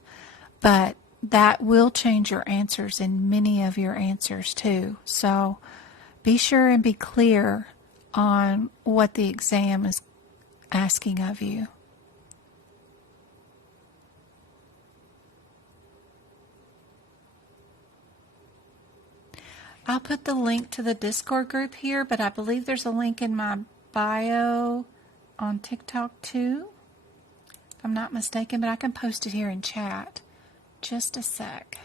but that will change your answers and many of your answers too. So be sure and be clear on what the exam is asking of you. I'll put the link to the Discord group here, but I believe there's a link in my bio on TikTok too, if I'm not mistaken, but I can post it here in chat. Just a sec.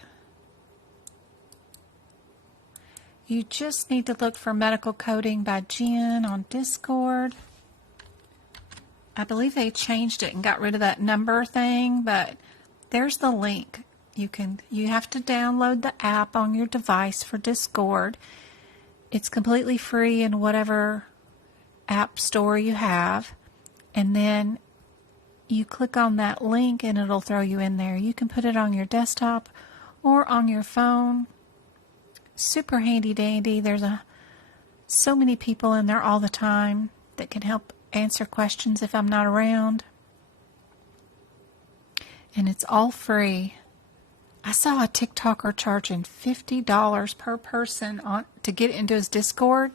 You just need to look for Medical Coding by Jen on Discord. I believe they changed it and got rid of that number thing, but there's the link. You have to download the app on your device for Discord. It's completely free in whatever app store you have. And then you click on that link and it'll throw you in there. You can put it on your desktop or on your phone. Super handy dandy. There's so many people in there all the time that can help answer questions if I'm not around. And it's all free. I saw a TikToker charging $50 per person to get into his Discord.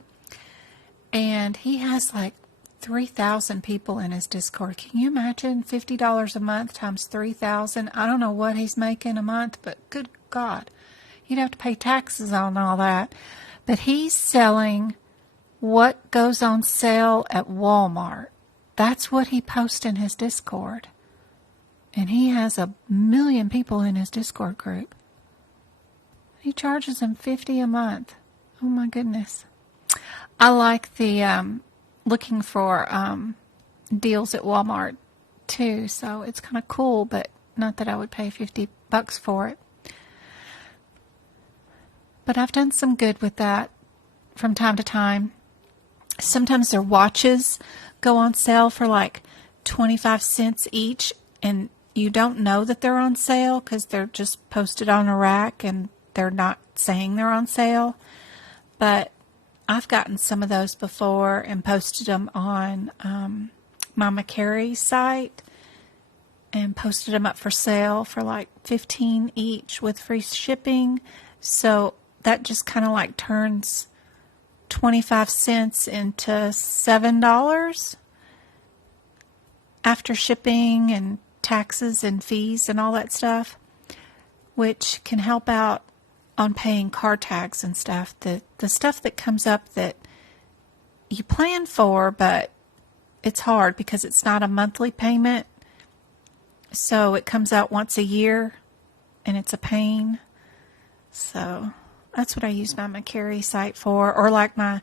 And he has like 3,000 people in his Discord. Can you imagine $50 a month times 3,000? I don't know what he's making a month, but good God. You'd have to pay taxes on all that. But he's selling what goes on sale at Walmart. That's what he posts in his Discord. And he has 1 million people in his Discord group. He charges them $50 a month. Oh my goodness. I like the looking for deals at Walmart too, so it's kind of cool, but not that I would pay $50 for it. But I've done some good with that from time to time. Sometimes their watches go on sale for like 25 cents each, and you don't know that they're on sale because they're just posted on a rack and they're not saying they're on sale. But I've gotten some of those before and posted them on Mama Carey's site and posted them up for sale for like $15 each with free shipping. So that just kind of like turns 25 cents into $7 after shipping and taxes and fees and all that stuff, which can help out on paying car tax and stuff. The stuff that comes up that you plan for, but it's hard because it's not a monthly payment. So it comes out once a year and it's a pain. So that's what I use my McCary site for. Or like my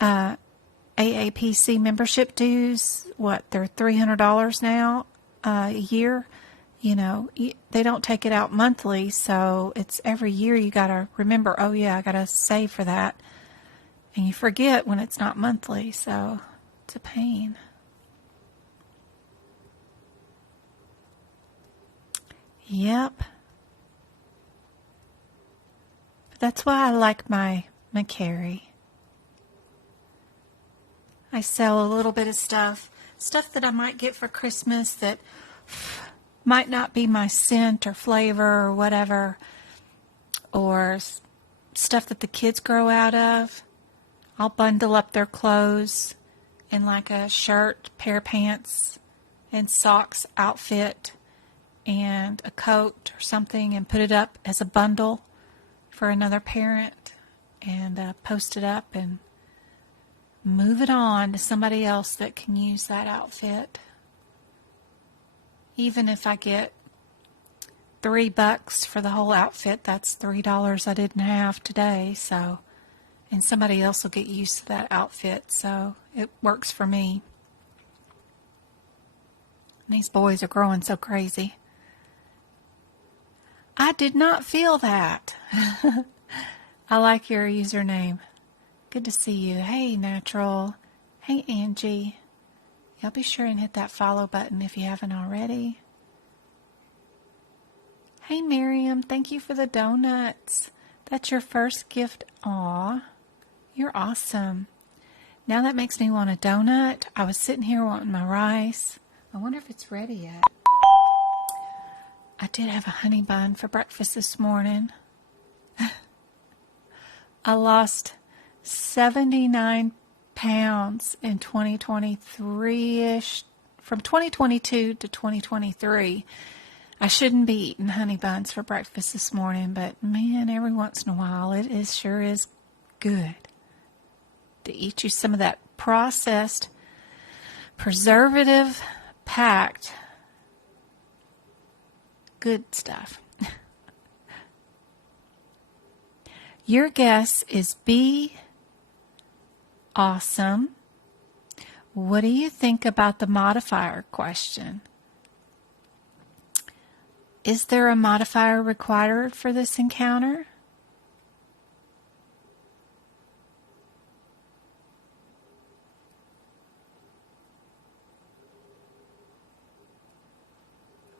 AAPC membership dues. They're $300 now a year. You know, they don't take it out monthly, so it's every year you got to remember, oh yeah, I got to save for that. And you forget when it's not monthly, so it's a pain. Yep. But that's why I like my McCary. I sell a little bit of stuff that I might get for Christmas that might not be my scent or flavor or whatever, or stuff that the kids grow out of. I'll bundle up their clothes in like a shirt, pair of pants, and socks outfit, and a coat or something, and put it up as a bundle for another parent, and post it up and move it on to somebody else that can use that outfit. Even if I get $3 for the whole outfit, that's $3 I didn't have today. So, and somebody else will get used to that outfit, so it works for me. And these boys are growing so crazy. I did not feel that. I like your username. Good to see you. Hey, Natural. Hey, Angie. Y'all be sure and hit that follow button if you haven't already. Hey, Miriam. Thank you for the donuts. That's your first gift. Aw, you're awesome. Now that makes me want a donut. I was sitting here wanting my rice. I wonder if it's ready yet. I did have a honey bun for breakfast this morning. I lost 79 pounds in 2023-ish, from 2022 to 2023. I shouldn't be eating honey buns for breakfast this morning, but man, every once in a while it sure is good to eat you some of that processed, preservative-packed good stuff. Your guess is B. Awesome. What do you think about the modifier question? Is there a modifier required for this encounter?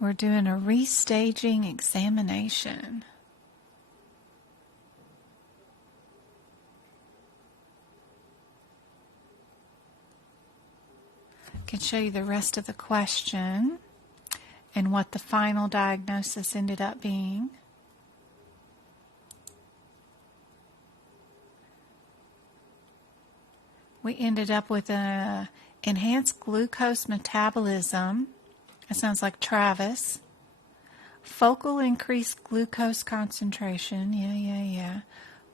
We're doing a restaging examination. I can show you the rest of the question and what the final diagnosis ended up being. We ended up with an enhanced glucose metabolism. That sounds like Travis. Focal increased glucose concentration. Yeah.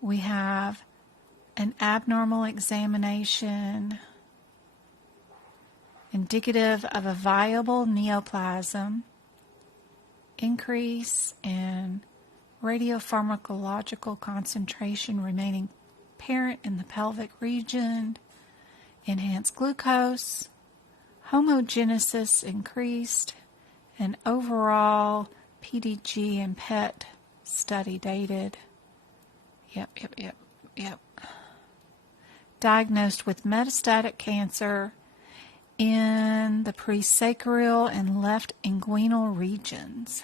We have an abnormal examination indicative of a viable neoplasm. Increase in radiopharmacological concentration remaining apparent in the pelvic region. Enhanced glucose. Homogenesis increased. And overall PDG and PET study dated. Yep. Diagnosed with metastatic cancer in the presacral and left inguinal regions.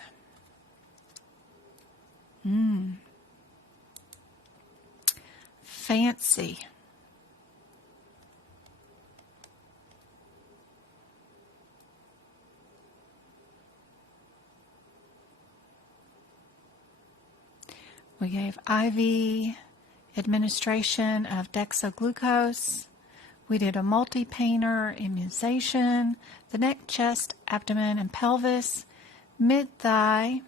Fancy. We gave IV administration of dextroglucose. We did a multi-painter immunization, the neck, chest, abdomen, and pelvis, mid-thigh.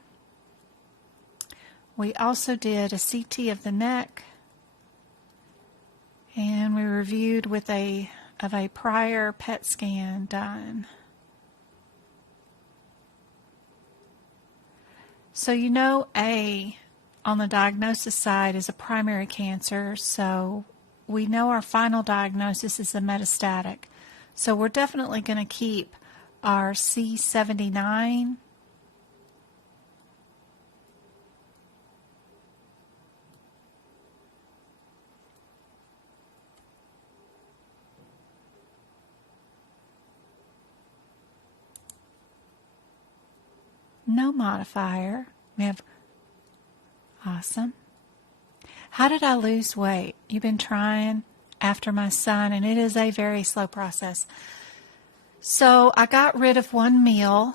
We also did a CT of the neck, and we reviewed with a prior PET scan done. So you know A on the diagnosis side is a primary cancer, so we know our final diagnosis is a metastatic. So we're definitely going to keep our C79. No modifier. We have awesome. How did I lose weight? You've been trying after my son, and it is a very slow process. So I got rid of one meal,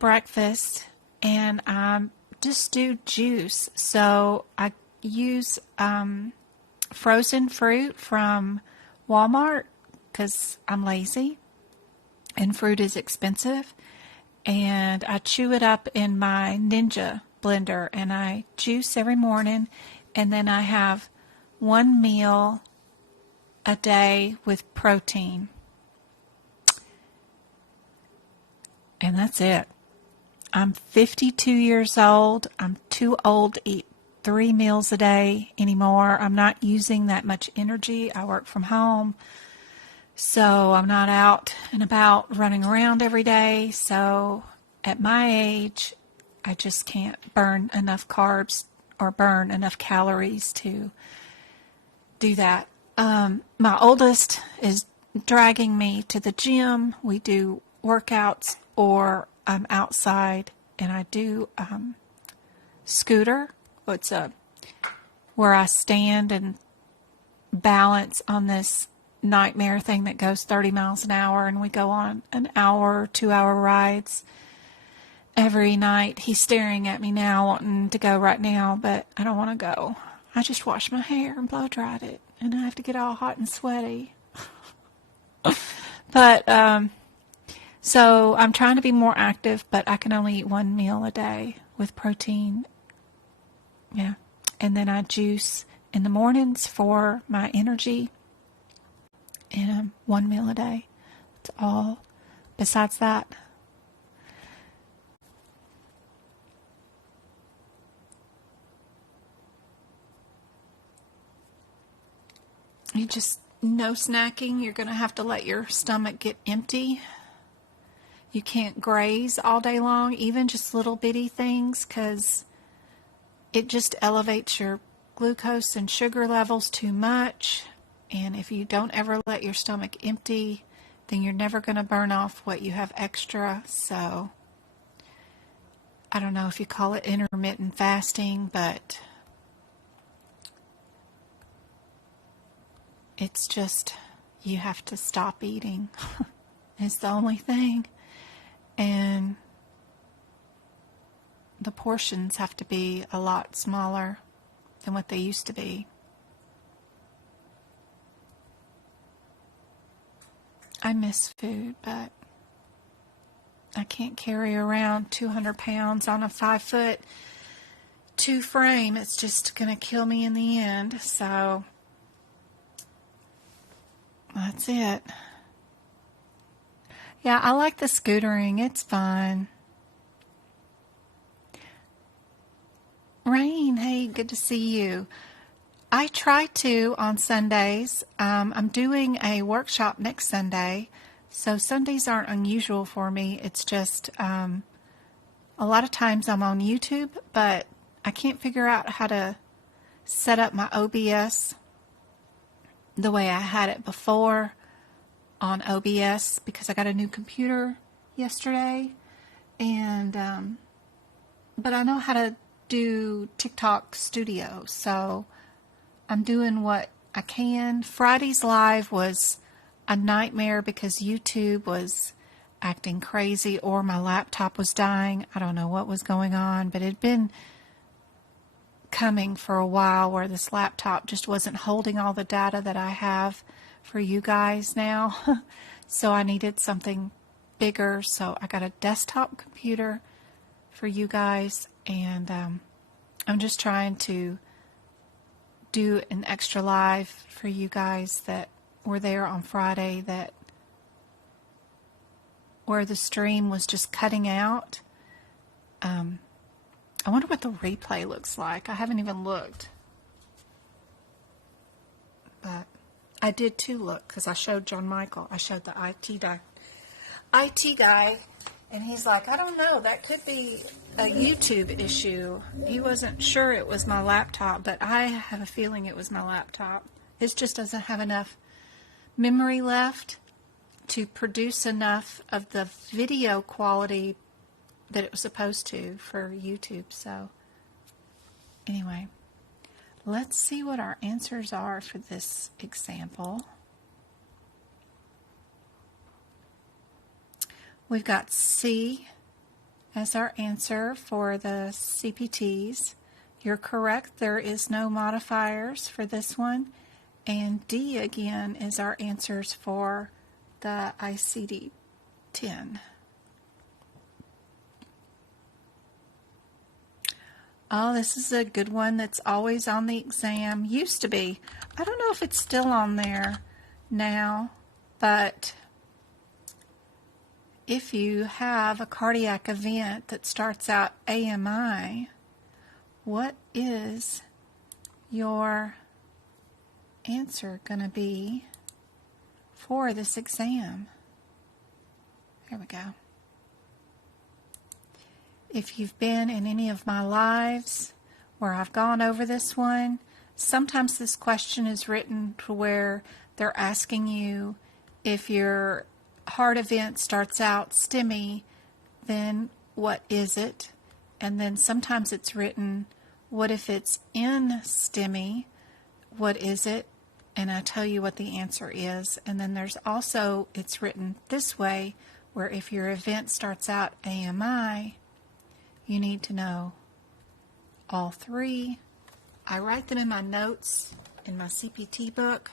breakfast, and I just do juice. So I use frozen fruit from Walmart because I'm lazy and fruit is expensive. And I chew it up in my Ninja blender and I juice every morning, and then I have one meal a day with protein. And that's it. I'm 52 years old. I'm too old to eat 3 meals a day anymore. I'm not using that much energy. I work from home, so I'm not out and about running around every day. So at my age, I just can't burn enough carbs or burn enough calories to do that. My oldest is dragging me to the gym. We do workouts, or I'm outside and I do scooter. It's where I stand and balance on this nightmare thing that goes 30 miles an hour, and we go on an hour, 2-hour rides every night. He's staring at me now, wanting to go right now, but I don't want to go. I just washed my hair and blow dried it, and I have to get all hot and sweaty. But so I'm trying to be more active, but I can only eat 1 meal a day with protein. Yeah. And then I juice in the mornings for my energy, and 1 meal a day. That's all. Besides that, you just, no snacking. You're going to have to let your stomach get empty. You can't graze all day long, even just little bitty things, because it just elevates your glucose and sugar levels too much. And if you don't ever let your stomach empty, then you're never going to burn off what you have extra. So I don't know if you call it intermittent fasting, but it's just you have to stop eating. It's the only thing. And the portions have to be a lot smaller than what they used to be. I miss food, but I can't carry around 200 pounds on a 5'2" frame. It's just going to kill me in the end. So that's it. Yeah, I like the scootering. It's fun. Rain, hey, good to see you. I try to on Sundays. I'm doing a workshop next Sunday, so Sundays aren't unusual for me. It's just a lot of times I'm on YouTube, but I can't figure out how to set up my OBS the way I had it before on OBS because I got a new computer yesterday, and but I know how to do TikTok Studio, so I'm doing what I can. Friday's live was a nightmare because YouTube was acting crazy or my laptop was dying. I don't know what was going on, but it had been coming for a while where this laptop just wasn't holding all the data that I have for you guys now. So I needed something bigger, so I got a desktop computer for you guys, and I'm just trying to do an extra live for you guys that were there on Friday, that where the stream was just cutting out. I wonder what the replay looks like. I haven't even looked, but I did too look because I showed John Michael. I showed the IT guy, and he's like, I don't know, that could be a YouTube issue. He wasn't sure it was my laptop, but I have a feeling it was my laptop. It just doesn't have enough memory left to produce enough of the video quality that it was supposed to for YouTube. So anyway, let's see what our answers are for this example. We've got C as our answer for the CPTs. You're correct, there is no modifiers for this one. And D again is our answers for the ICD-10. Oh, this is a good one that's always on the exam. Used to be. I don't know if it's still on there now, but if you have a cardiac event that starts out AMI, what is your answer going to be for this exam? There we go. If you've been in any of my lives where I've gone over this one, sometimes this question is written to where they're asking you if your heart event starts out STEMI, then what is it? And then sometimes it's written, what if it's in STEMI? What is it? And I tell you what the answer is. And then there's also, it's written this way, where if your event starts out AMI, you need to know all three. I write them in my notes in my CPT book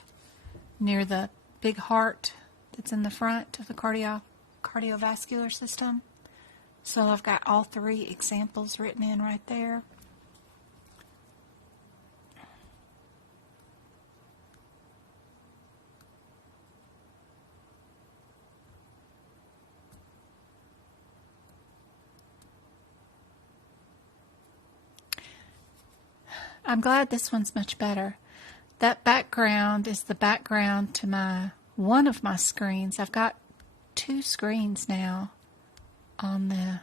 near the big heart that's in the front of the cardiovascular system. So I've got all three examples written in right there. I'm glad this one's much better. That background is the background to one of my screens. I've got two screens now on the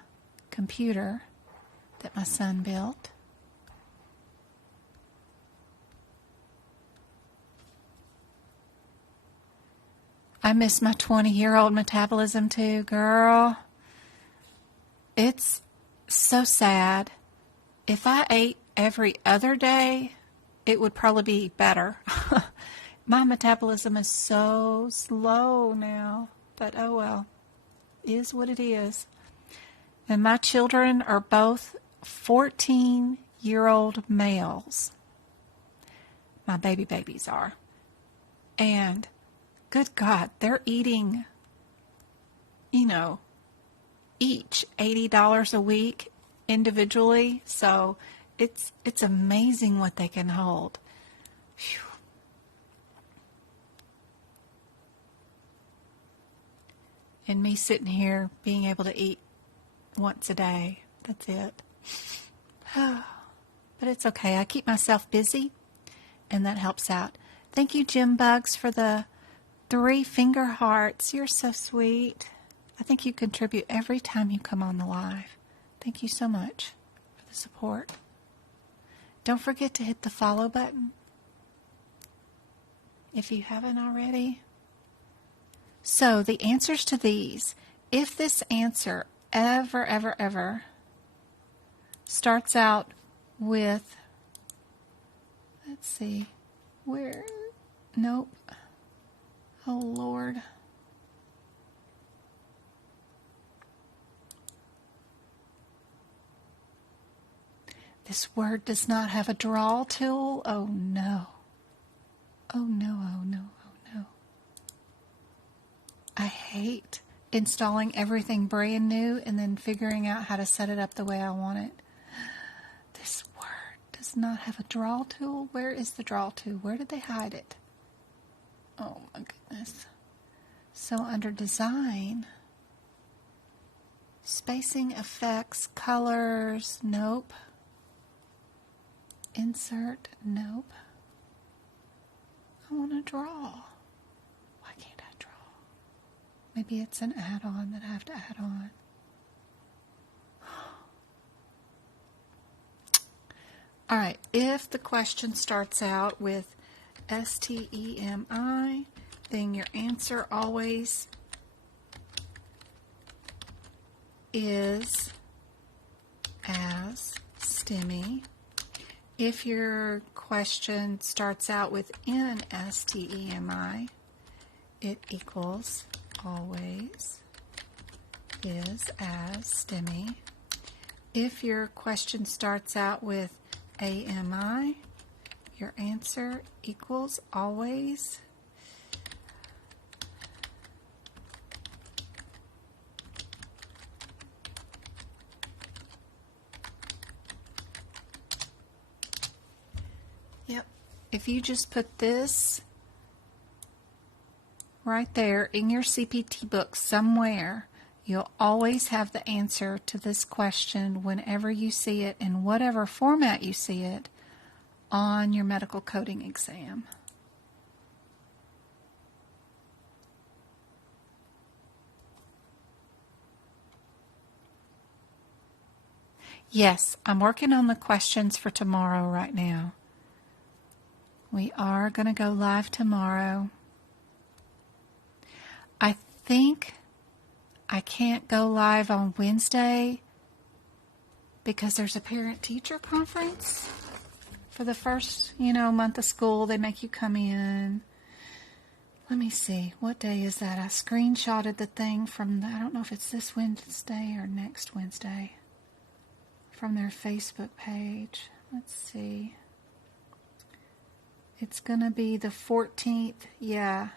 computer that my son built. I miss my 20-year-old metabolism too, girl. It's so sad. If I ate every other day, it would probably be better. My metabolism is so slow now, but oh well, it is what it is. And my children are both 14-year-old males. My babies are. And good God, they're eating, each $80 a week individually. So it's amazing what they can hold. Whew. And me sitting here being able to eat once a day. That's it. But it's okay. I keep myself busy, and that helps out. Thank you, Jim Bugs, for the 3 finger hearts. You're so sweet. I think you contribute every time you come on the live. Thank you so much for the support. Don't forget to hit the follow button if you haven't already. So the answers to these, if this answer ever starts out with, let's see, nope. Oh, Lord. This word does not have a draw tool. Oh, no. Oh, no, oh, no, oh, no. I hate installing everything brand new and then figuring out how to set it up the way I want it. This word does not have a draw tool. Where is the draw tool? Where did they hide it? Oh, my goodness. So under design, spacing, effects, colors, nope. Insert, nope. I want to draw. Why can't I draw? Maybe it's an add-on that I have to add on. All right, if the question starts out with STEMI, then your answer always is as STEMI. If your question starts out with NSTEMI, it equals always is as STEMI. If your question starts out with AMI, your answer equals always if you just put this right there in your CPT book somewhere, you'll always have the answer to this question whenever you see it, in whatever format you see it, on your medical coding exam. Yes, I'm working on the questions for tomorrow right now. We are going to go live tomorrow. I think I can't go live on Wednesday because there's a parent-teacher conference for the first, month of school. They make you come in. Let me see. What day is that? I screenshotted the thing from, I don't know if it's this Wednesday or next Wednesday, from their Facebook page. Let's see. It's going to be the 14th, yeah,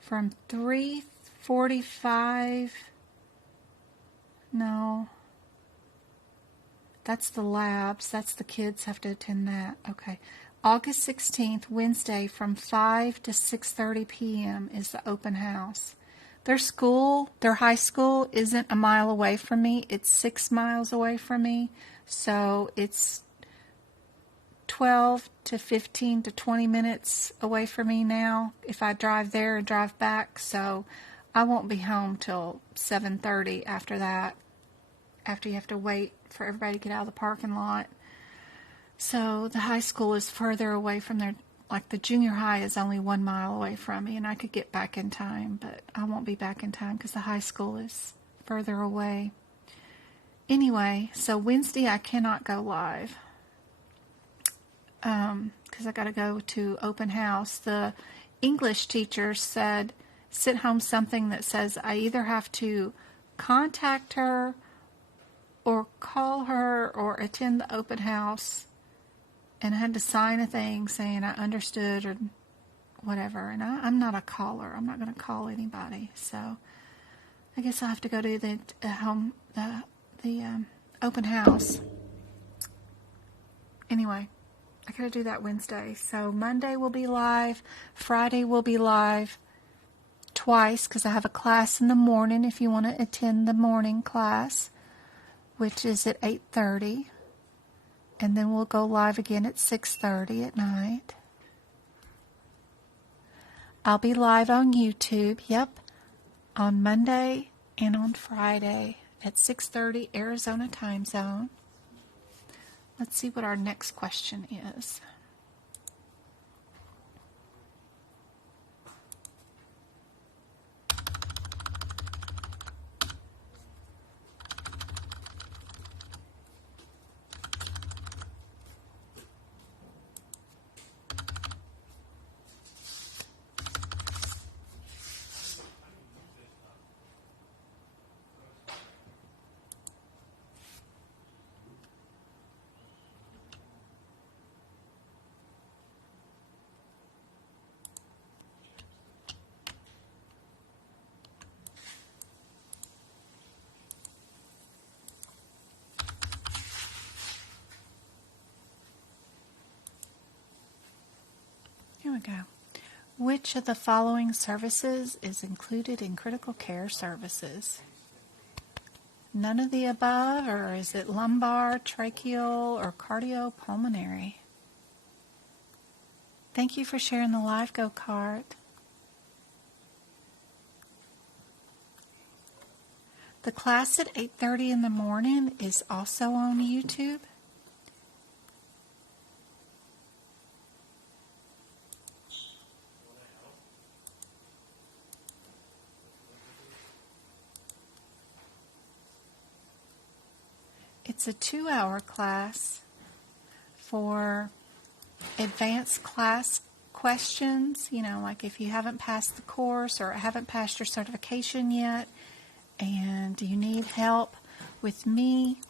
from 3:45, no, that's the labs, that's the kids have to attend that, okay. August 16th, Wednesday, from 5 to 6:30 p.m. is the open house. Their high school isn't a mile away from me, it's 6 miles away from me, so it's 12 to 15 to 20 minutes away from me now if I drive there and drive back, so I won't be home till 7:30 after that, after you have to wait for everybody to get out of the parking lot. So the high school is further away from there, like the junior high is only 1 mile away from me, and I could get back in time, but I won't be back in time because the high school is further away. Anyway, so Wednesday I cannot go live because I got to go to open house. The English teacher sent home something that says I either have to contact her or call her or attend the open house, and I had to sign a thing saying I understood or whatever. And I'm not a caller. I'm not going to call anybody. So I guess I'll have to go to the open house. Anyway, I got to do that Wednesday. So Monday will be live. Friday will be live twice because I have a class in the morning if you want to attend the morning class, which is at 8:30. And then we'll go live again at 6:30 at night. I'll be live on YouTube, on Monday and on Friday at 6:30 Arizona time zone. Let's see what our next question is. Here we go. Which of the following services is included in critical care services? None of the above, or is it lumbar, tracheal, or cardiopulmonary? Thank you for sharing the live go-kart. The class at 8:30 in the morning is also on YouTube. It's a 2-hour class for advanced class questions, like if you haven't passed the course or haven't passed your certification yet and you need help with me.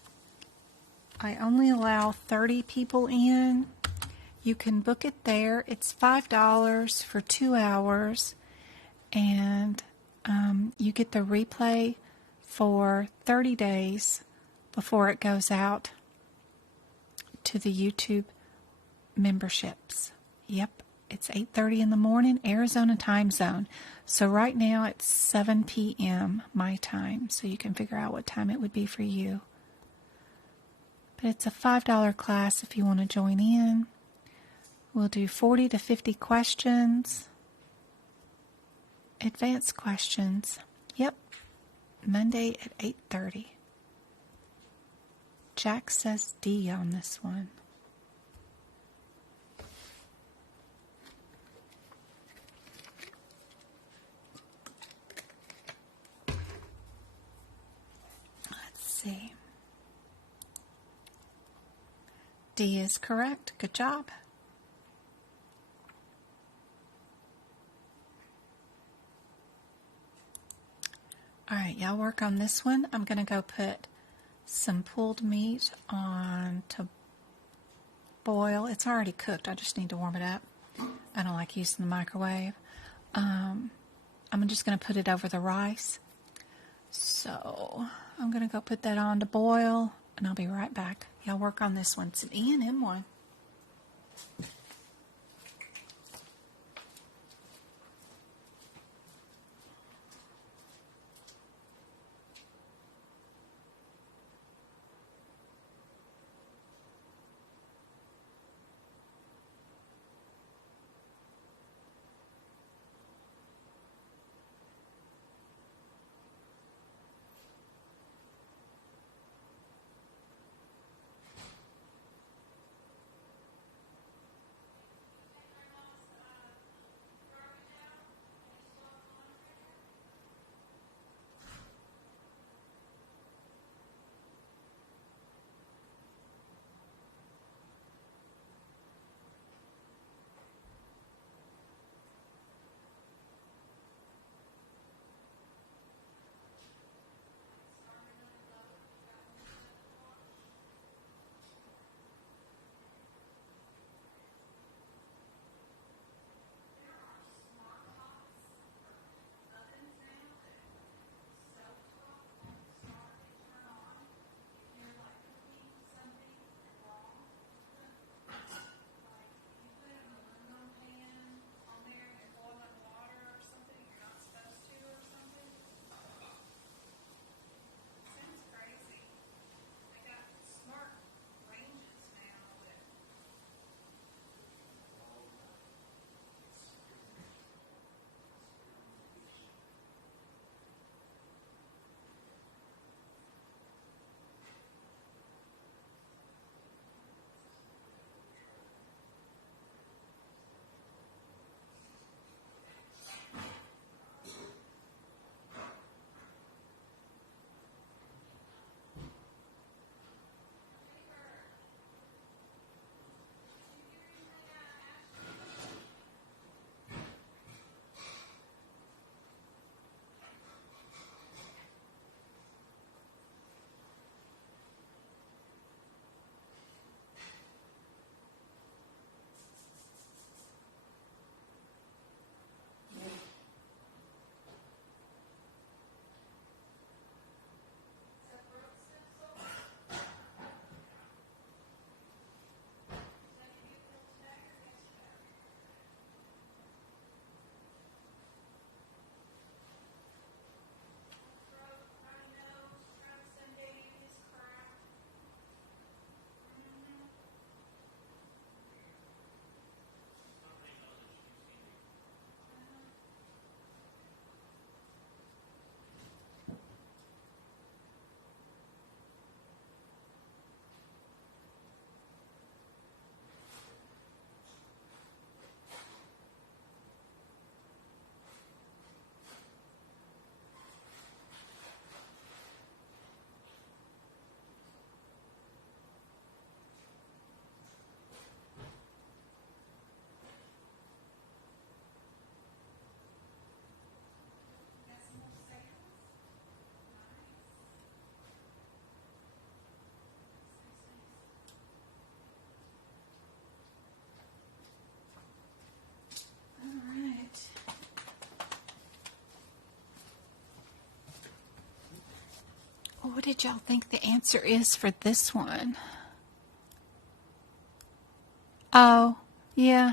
I only allow 30 people in. You can book it there. It's $5 for 2 hours, and you get the replay for 30 days before it goes out to the YouTube memberships. Yep, it's 8:30 in the morning, Arizona time zone. So right now it's 7 p.m. my time, so you can figure out what time it would be for you. But it's a $5 class if you want to join in. We'll do 40 to 50 questions. Advanced questions. Yep, Monday at 8:30. Jack says D on this one. Let's see. D is correct. Good job. All right, y'all work on this one. I'm going to go put some pulled meat on to boil. It's already cooked. I just need to warm it up. I don't like using the microwave. I'm just going to put it over the rice. So I'm going to go put that on to boil, and I'll be right back. Y'all work on this one. It's an E&M one. What did y'all think the answer is for this one? Oh, yeah.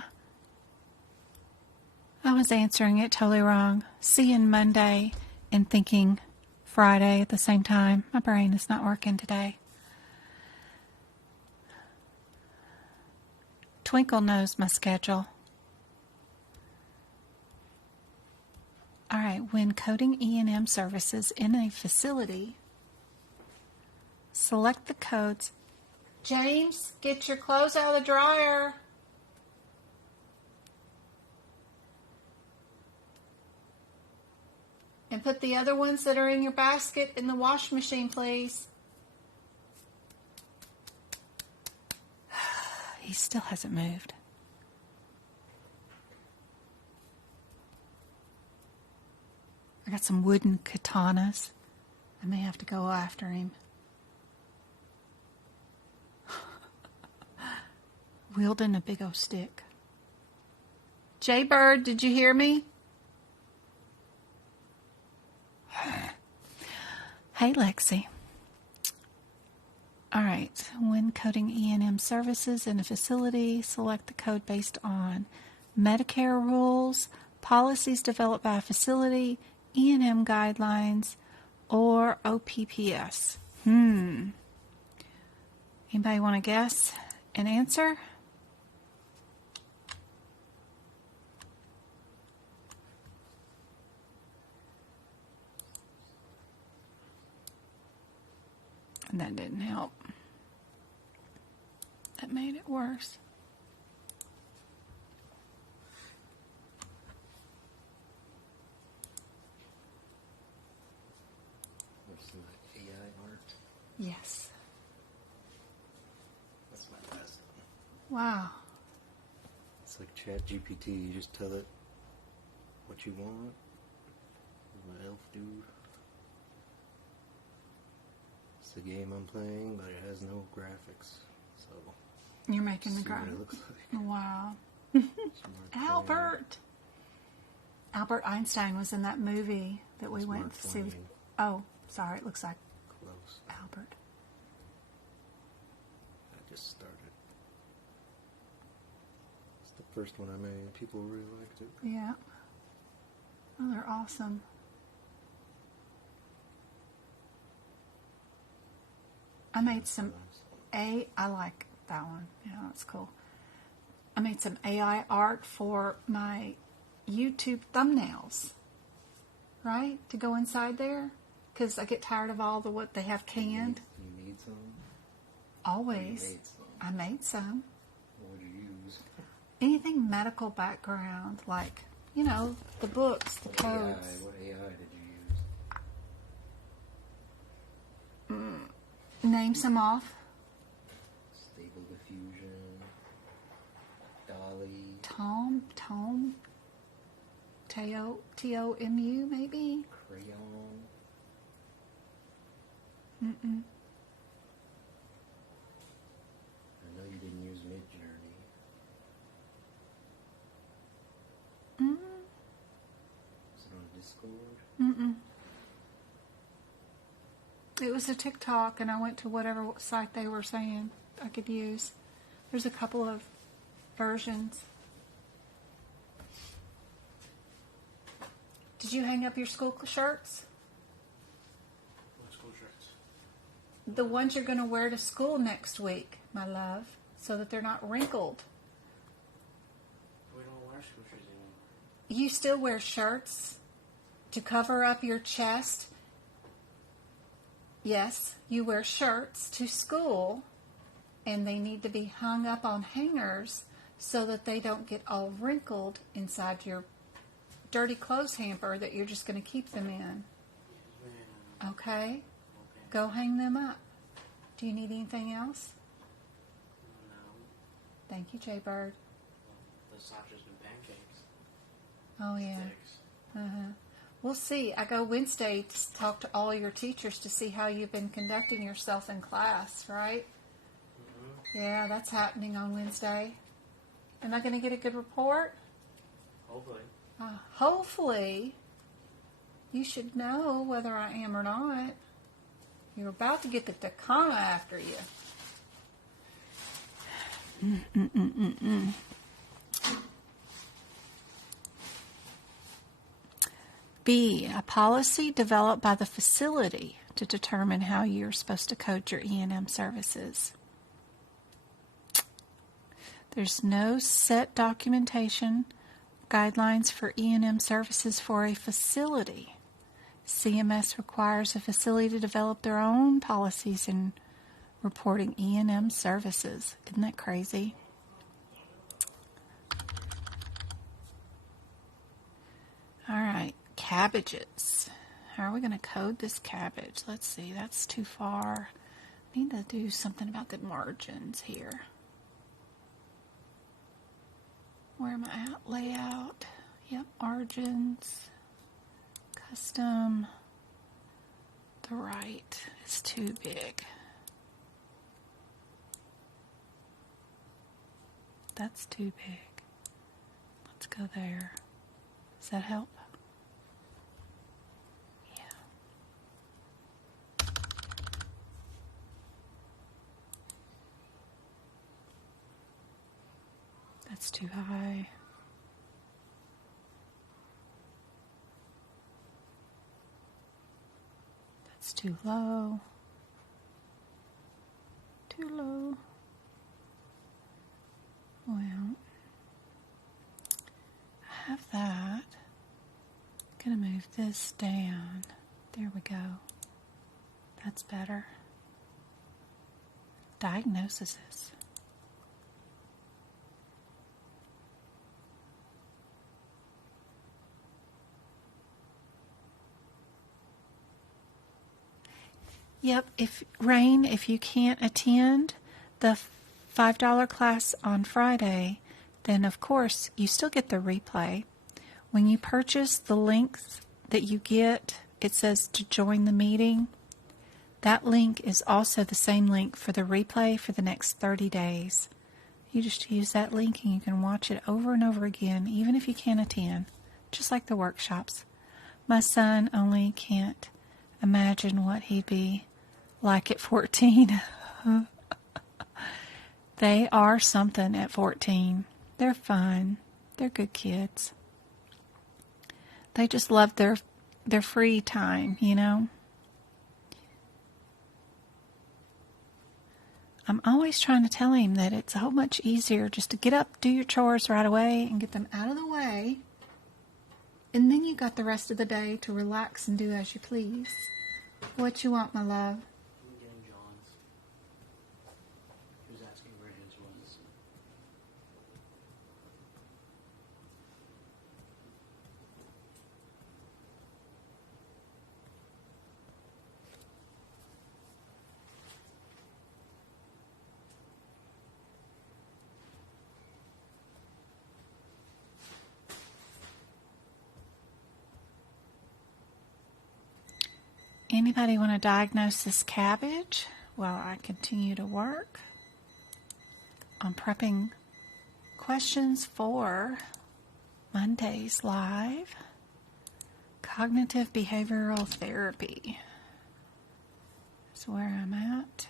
I was answering it totally wrong. Seeing Monday and thinking Friday at the same time. My brain is not working today. Twinkle knows my schedule. All right, when coding E&M services in a facility, select the codes. James, get your clothes out of the dryer. And put the other ones that are in your basket in the wash machine, please. He still hasn't moved. I got some wooden katanas. I may have to go after him. Wielding a big old stick. Jaybird, did you hear me? Hey, Lexi. All right. When coding E&M services in a facility, select the code based on Medicare rules, policies developed by a facility, E&M guidelines, or OPPS. Anybody want to guess an answer? And that didn't help. That made it worse. What's the AI art? Yes. That's my last one. Wow. It's like Chat GPT. You just tell it what you want. My elf dude. It's the game I'm playing, but it has no graphics. So You're making the see what graphic. it looks like. Wow. Smart Albert. Albert Einstein was in that movie that we went to see. Smartphone. Oh, sorry. It looks like Close. Albert. I just started. It's the first one I made. People really liked it. Yeah. Oh, they're awesome. I made some I like that one. Yeah, that's cool. I made some AI art for my YouTube thumbnails, right? To go inside there, because I get tired of all the what they have canned. You made some? Always. You made some. I made some. What would you use? Anything medical background, like, you know, the books, the codes. What AI did you use? Name some off. Stable Diffusion, Dolly, Tome, Tomu, maybe? Crayon. Mm-mm. I know you didn't use Midjourney. Mm. Is it on Discord? Mm-mm. It was a TikTok, and I went to whatever site they were saying I could use. There's a couple of versions. Did you hang up your school shirts? What school shirts? The ones you're going to wear to school next week, my love, so that they're not wrinkled. We don't wear school shirts anymore. You still wear shirts to cover up your chest. Yes, you wear shirts to school, and they need to be hung up on hangers so that they don't get all wrinkled inside your dirty clothes hamper that you're just going to keep them in. Okay? Go hang them up. Do you need anything else? No. Thank you, Jaybird. The sausages and pancakes. Oh, yeah. Sticks. Uh-huh. We'll see. I go Wednesday to talk to all your teachers to see how you've been conducting yourself in class, right? Mm-hmm. Yeah, that's happening on Wednesday. Am I going to get a good report? Hopefully. Hopefully. You should know whether I am or not. You're about to get the Takana after you. B, a policy developed by the facility to determine how you're supposed to code your E&M services. There's no set documentation guidelines for E&M services for a facility. CMS requires a facility to develop their own policies in reporting E&M services. Isn't that crazy? All right, cabbages. How are we going to code this cabbage? Let's see, that's too far. I need to do something about the margins here. Where am I at? Layout. Yep, margins. Custom. The right is too big. That's too big. Let's go there. Does that help? Yeah. That's too high. That's too low. Too low. Well, I have that. Gonna move this down. There we go. That's better. Diagnoses. Yep, if you can't attend the $5 class on Friday, then of course you still get the replay. When you purchase the links that you get, it says to join the meeting. That link is also the same link for the replay for the next 30 days. You just use that link and you can watch it over and over again, even if you can't attend, just like the workshops. My son only can't imagine what he'd be like at 14. They are something at 14. They're fun. They're good kids. They just love their free time, you know. I'm always trying to tell him that it's so much easier just to get up, do your chores right away, and get them out of the way. And then you got the rest of the day to relax and do as you please. What you want, my love? I'm getting John's. He was asking where his was. Anybody want to diagnose this cabbage while I continue to work on prepping questions for Monday's live cognitive behavioral therapy? That's where I'm at.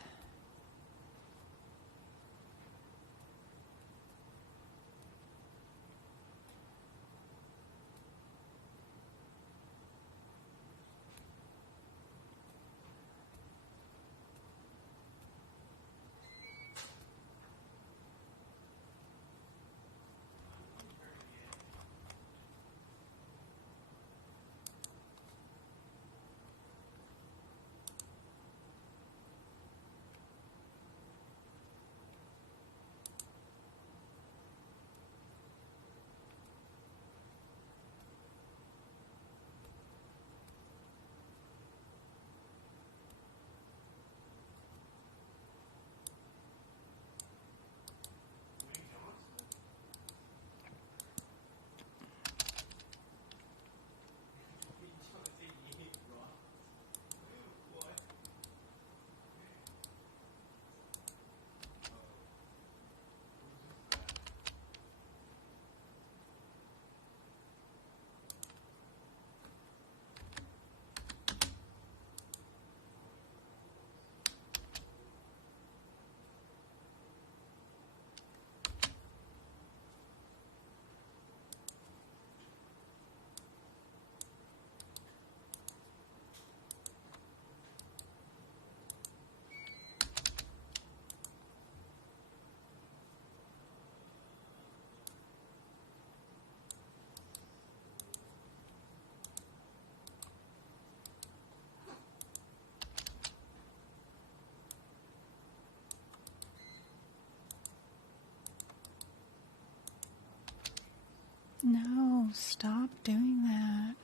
stop doing that.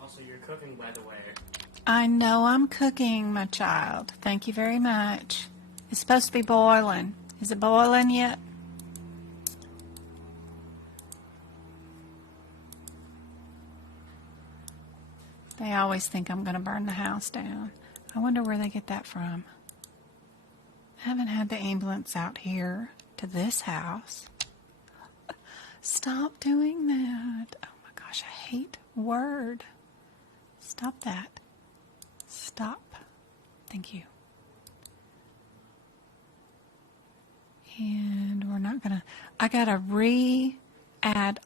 Also, you're cooking, by the way. I know I'm cooking, my child. Thank you very much. It's supposed to be boiling. Is it boiling yet? They always think I'm going to burn the house down. I wonder where they get that from. I haven't had the ambulance out here to this house. Stop doing that. Oh my gosh, I hate word. Stop that. Stop. Thank you. And we're not going to, I got to re-add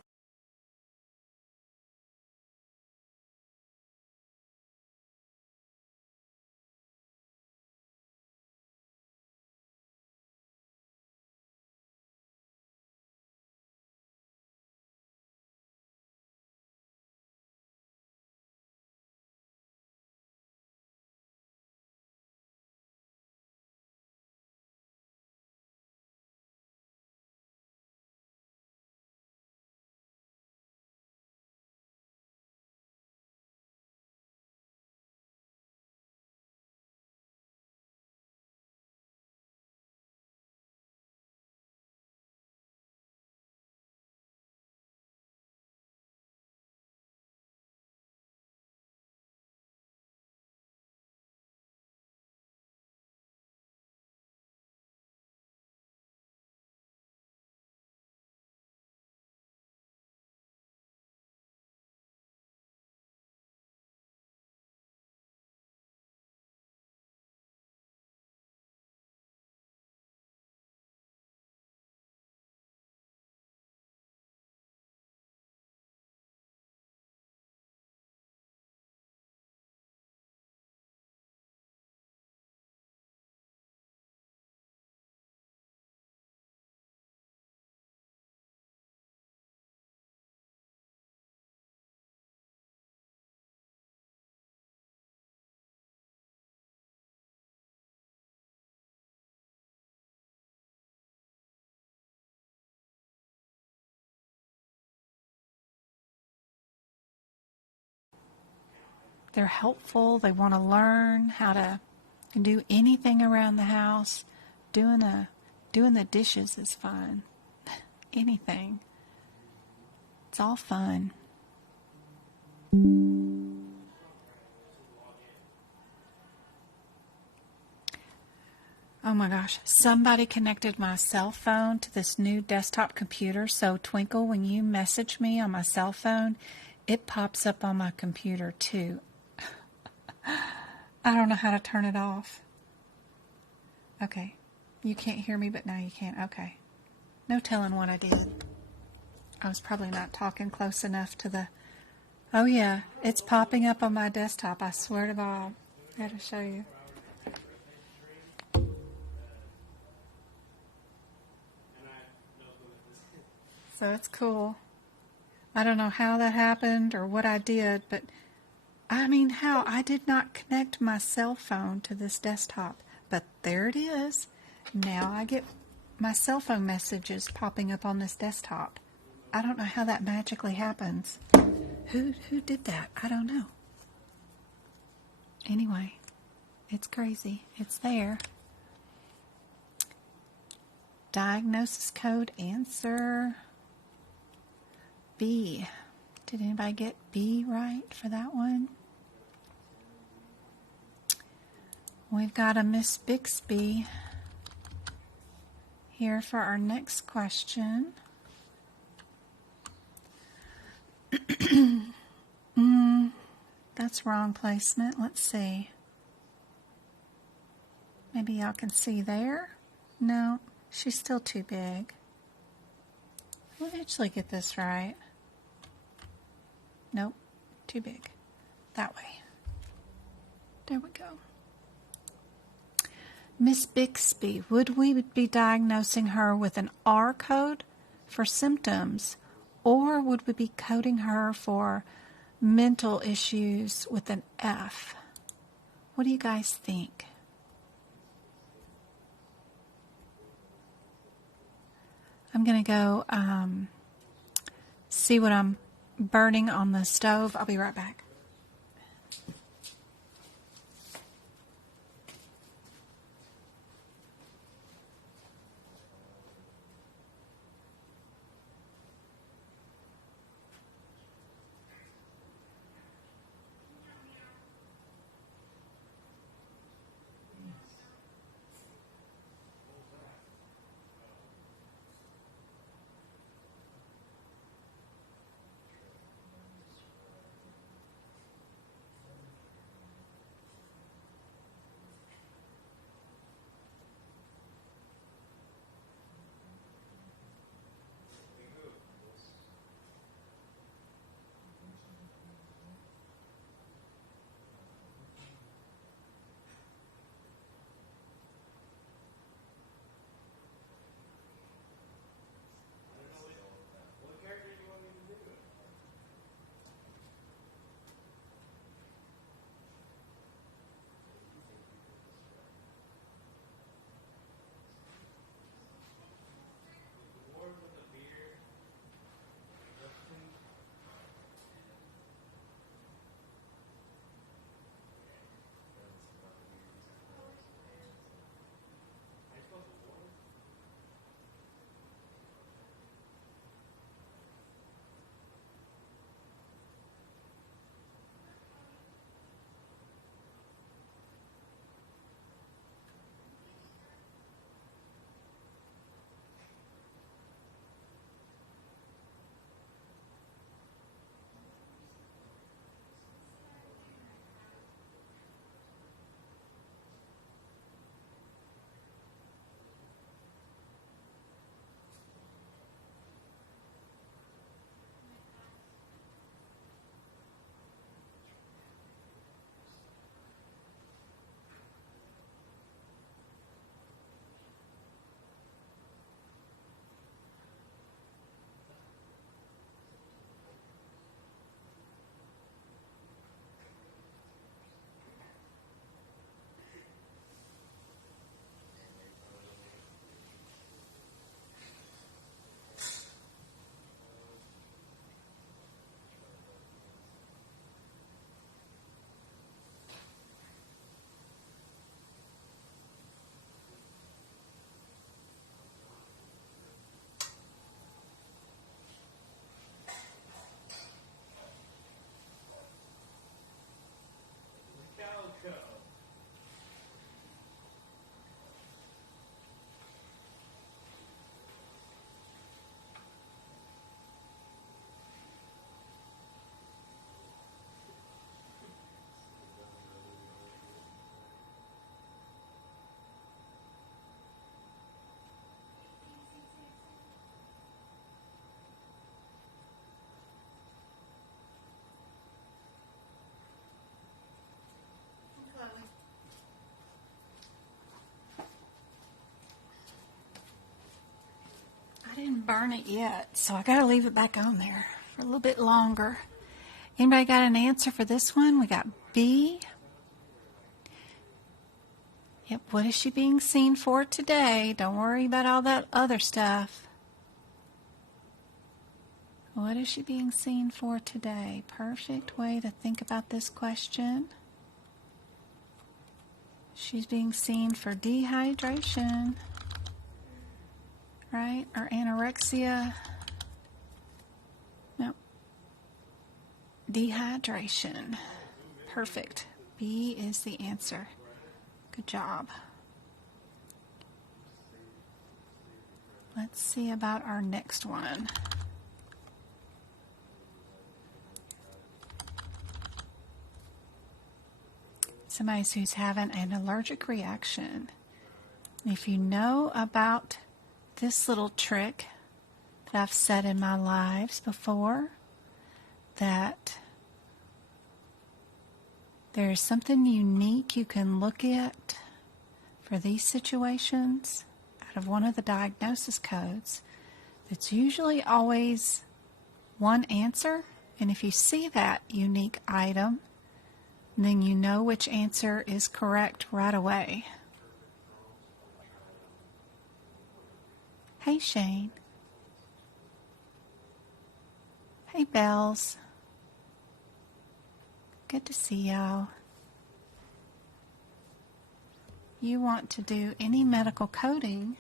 they're helpful. They want to learn how to do anything around the house. Doing the dishes is fun. Anything. It's all fun. Oh my gosh. Somebody connected my cell phone to this new desktop computer. So Twinkle, when you message me on my cell phone, it pops up on my computer too. I don't know how to turn it off. Okay. You can't hear me, but now you can. Okay. No telling what I did. I was probably not talking close enough to the... Oh yeah, it's popping up on my desktop. I swear to God. I had to show you. So it's cool. I don't know how that happened or what I did, but I mean, how? I did not connect my cell phone to this desktop, but there it is. Now I get my cell phone messages popping up on this desktop. I don't know how that magically happens. Who did that? I don't know. Anyway, it's crazy. It's there. Diagnosis code answer B. Did anybody get B right for that one? We've got a Miss Bixby here for our next question. That's wrong placement. Let's see. Maybe y'all can see there. No, she's still too big. We'll actually get this right. Nope, too big. That way. There we go. Miss Bixby, would we be diagnosing her with an R code for symptoms, or would we be coding her for mental issues with an F? What do you guys think? I'm going to go see what I'm burning on the stove. I'll be right back. I didn't burn it yet, so I got to leave it back on there for a little bit longer. Anybody got an answer for this one? We got B. Yep, what is she being seen for today? Don't worry about all that other stuff. What is she being seen for today? Perfect way to think about this question. She's being seen for dehydration, right? Or anorexia. No. Dehydration. Perfect. B is the answer. Good job. Let's see about our next one. Somebody who's having an allergic reaction. If you know about this little trick that I've said in my lives before, that there's something unique you can look at for these situations out of one of the diagnosis codes, it's usually always one answer, and if you see that unique item, then you know which answer is correct right away. Hey, Shane. Hey, Bells. Good to see y'all. You want to do any medical coding?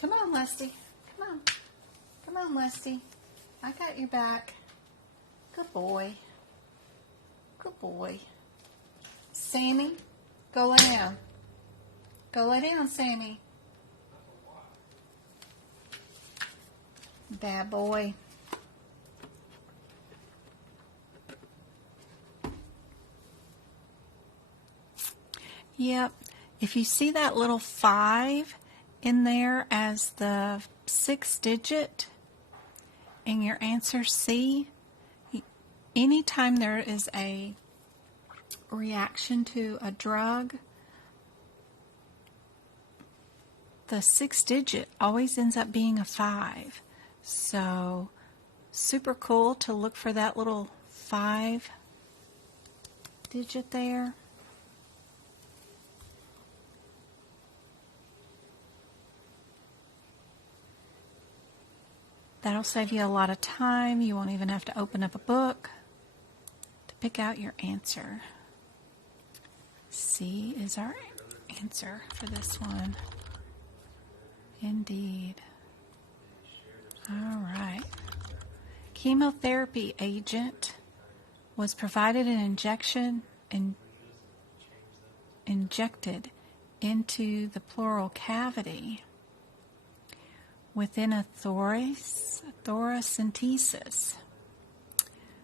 Come on, Lusty. Come on. Come on, Lusty. I got your back. Good boy. Good boy. Sammy, go lay down. Go lay down, Sammy. Bad boy. Yep. If you see that little 5 in there as the 6th digit in your answer C, anytime there is a reaction to a drug, the 6th digit always ends up being a 5. So, super cool to look for that little 5 digit there. That'll save you a lot of time. You won't even have to open up a book to pick out your answer. C is our answer for this one. Indeed. All right. Chemotherapy agent was provided an injection and injected into the pleural cavity within a thoracentesis.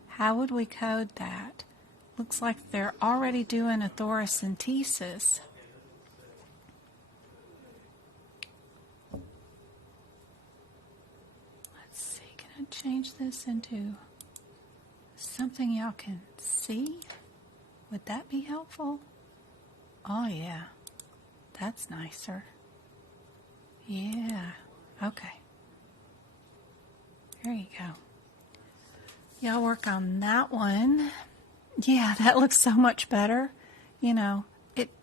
How would we code that? Looks like they're already doing a thoracentesis. Let's see, can I change this into something y'all can see? Would that be helpful? Oh yeah, that's nicer. Yeah. Okay. There you go. Y'all work on that one. Yeah, that looks so much better. You know,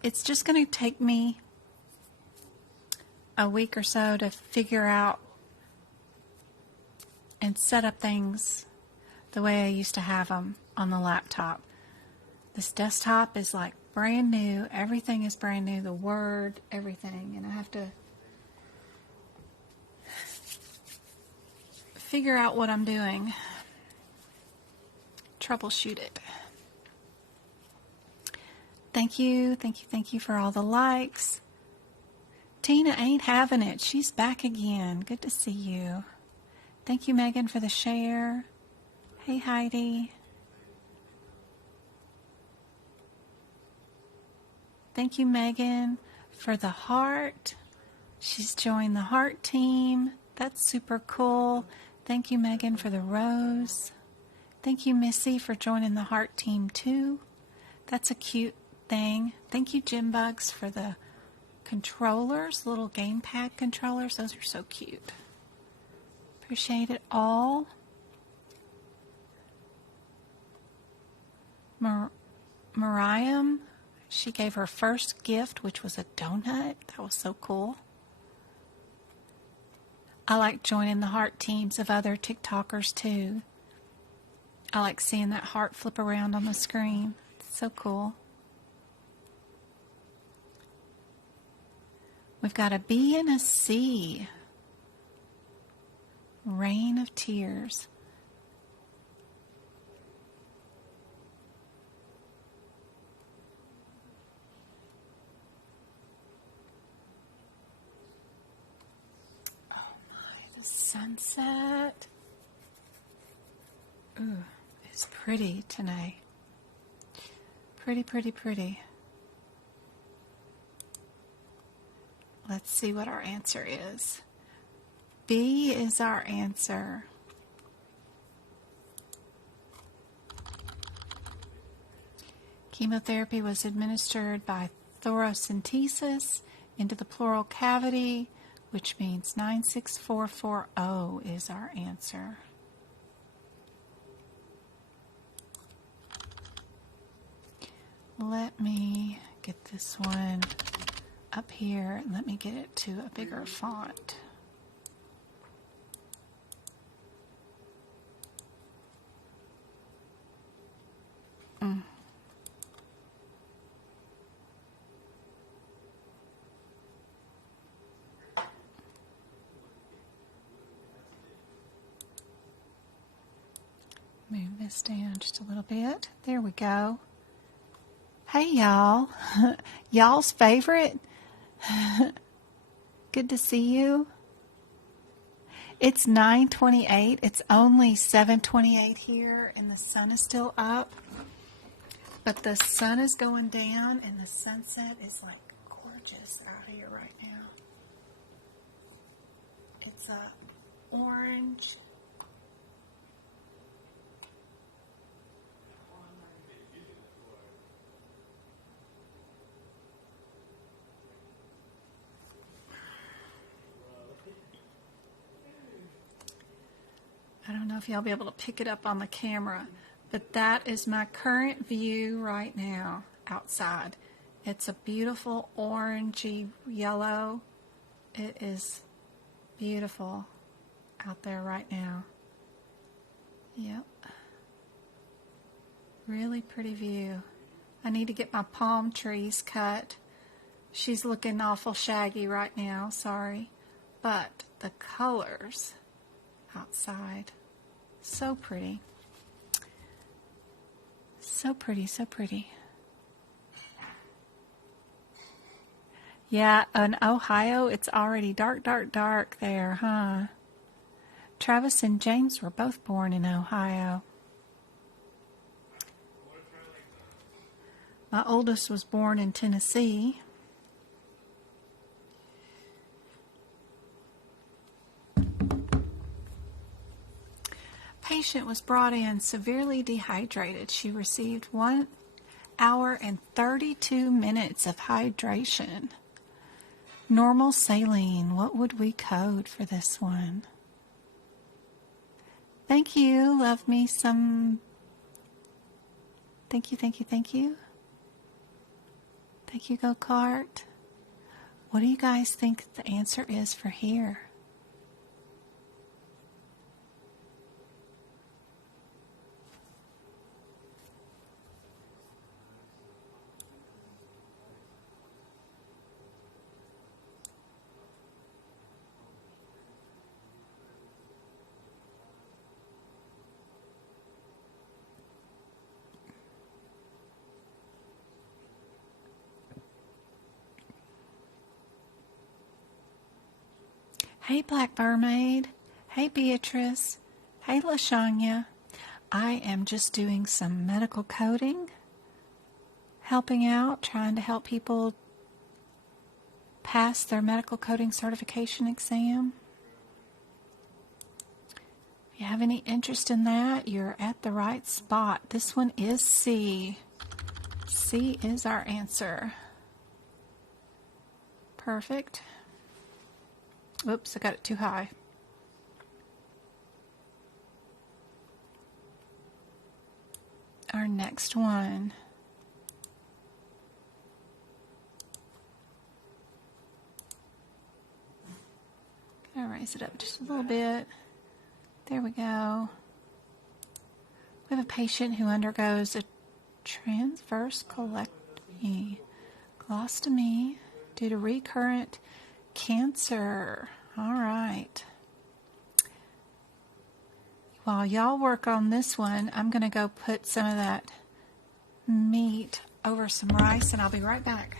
it's just going to take me a week or so to figure out and set up things the way I used to have them on the laptop. This desktop is like brand new. Everything is brand new. The Word, everything. And I have to figure out what I'm doing. Troubleshoot it. Thank you for all the likes. Tina ain't having it. She's back again. Good to see you. Thank you, Megan, for the share. Hey, Heidi. Thank you, Megan, for the heart. She's joined the heart team. That's super cool. Thank you, Megan, for the rose. Thank you, Missy, for joining the heart team, too. That's a cute thing. Thank you, Jim Bugs, for the controllers, little gamepad controllers. Those are so cute. Appreciate it all. Mariam, she gave her first gift, which was a donut. That was so cool. I like joining the heart teams of other TikTokers too. I like seeing that heart flip around on the screen. It's so cool. We've got a B and a C. Rain of tears. Sunset. Ooh, it's pretty tonight. Pretty, pretty, pretty. Let's see what our answer is. B is our answer. Chemotherapy was administered by thoracentesis into the pleural cavity, which means 96440 is our answer. Let me get this one up here and let me get it to a bigger font. Move this down just a little bit. There we go. Hey, y'all. Y'all's favorite. Good to see you. It's 9:28. It's only 7:28 here, and the sun is still up. But the sun is going down, and the sunset is like gorgeous out here right now. It's orange. I don't know if y'all be able to pick it up on the camera, but that is my current view right now outside. It's a beautiful orangey yellow. It is beautiful out there right now. Yep. Really pretty view. I need to get my palm trees cut. She's looking awful shaggy right now, sorry. But the colors outside, so pretty. So pretty, so pretty. Yeah, in Ohio, it's already dark, dark, dark there, huh? Travis and James were both born in Ohio. My oldest was born in Tennessee. Patient was brought in severely dehydrated. She received 1 hour and 32 minutes of hydration. Normal saline. What would we code for this one? Thank you. Love me some. Thank you, thank you, thank you. Thank you, Go Kart. What do you guys think the answer is for here? Hey, Black Mermaid. Hey, Beatrice. Hey, LaShanya. I am just doing some medical coding, helping out, trying to help people pass their medical coding certification exam. If you have any interest in that, you're at the right spot. This one is C. C is our answer. Perfect. Oops, I got it too high. Our next one. Gonna raise it up just a little bit. There we go. We have a patient who undergoes a transverse colectomy, colostomy, due to recurrent cancer. All right. While y'all work on this one, I'm going to go put some of that meat over some rice, and I'll be right back.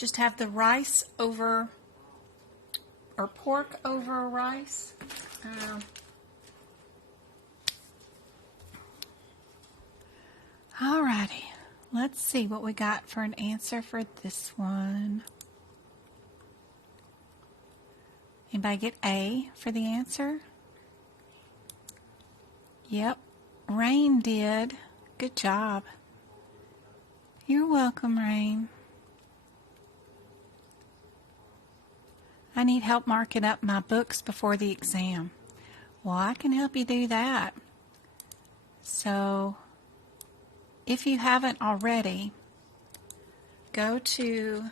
just have the rice over, or pork over rice. Alrighty, let's see what we got for an answer for this one. Anybody get A for the answer? Yep, Rain did. Good job. You're welcome, Rain. I need help marking up my books before the exam. Well, I can help you do that. So, if you haven't already, go to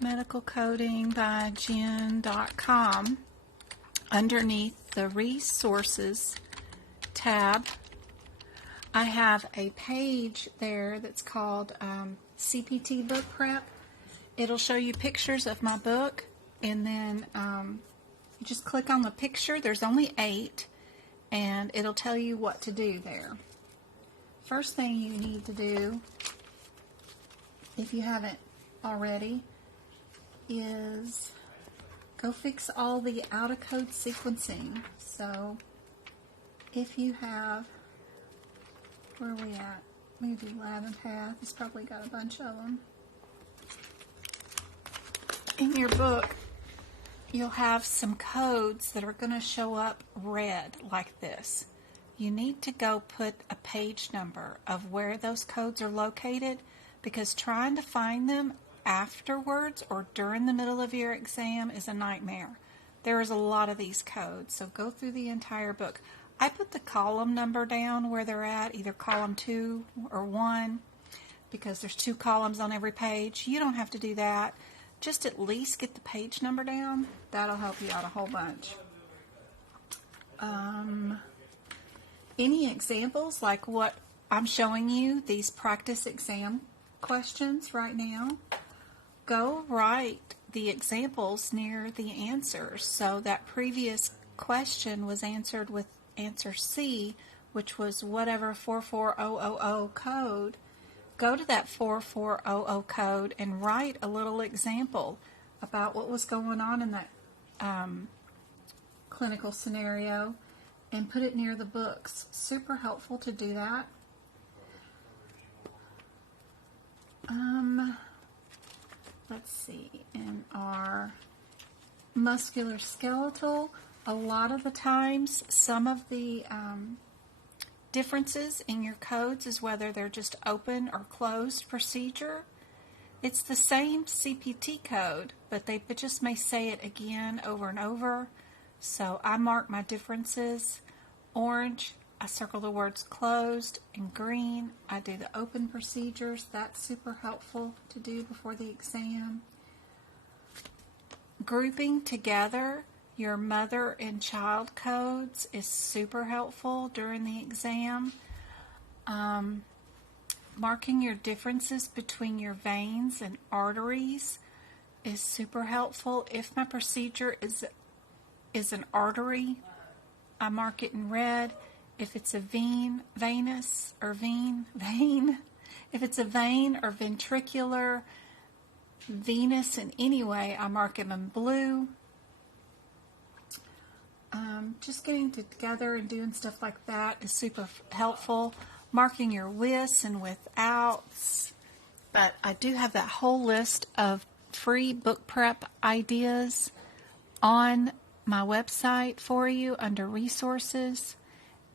medicalcodingbyjen.com. Underneath the resources tab, I have a page there that's called CPT Book Prep. It'll show you pictures of my book, and then you just click on the picture. There's only 8, and it'll tell you what to do there. First thing you need to do, if you haven't already, is go fix all the out-of-code sequencing. So if you have, where are we at? Maybe Lab and Path. It's probably got a bunch of them. In your book, you'll have some codes that are going to show up red like this. You need to go put a page number of where those codes are located, because trying to find them afterwards or during the middle of your exam is a nightmare. There is a lot of these codes, so go through the entire book. I put the column number down where they're at, either column 2 or 1, because there's 2 columns on every page. You don't have to do that. Just at least get the page number down. That'll help you out a whole bunch. Any examples like what I'm showing you, these practice exam questions right now, go write the examples near the answers. So that previous question was answered with answer C, which was whatever 44000 code. Go to that 4400 code and write a little example about what was going on in that clinical scenario and put it near the books. Super helpful to do that. Let's see, in our musculoskeletal, a lot of the times some of the differences in your codes is whether they're just open or closed procedure. It's the same CPT code, but they just may say it again over and over. So I mark my differences. Orange, I circle the words closed, and green, I do the open procedures. That's super helpful to do before the exam. Grouping together your mother and child codes is super helpful during the exam. Marking your differences between your veins and arteries is super helpful. If my procedure is an artery, I mark it in red. If it's a vein, venous or vein. If it's a vein or ventricular, venous in any way, I mark them in blue. Just getting together and doing stuff like that is super helpful. Marking your withs and withouts. But I do have that whole list of free book prep ideas on my website for you under resources.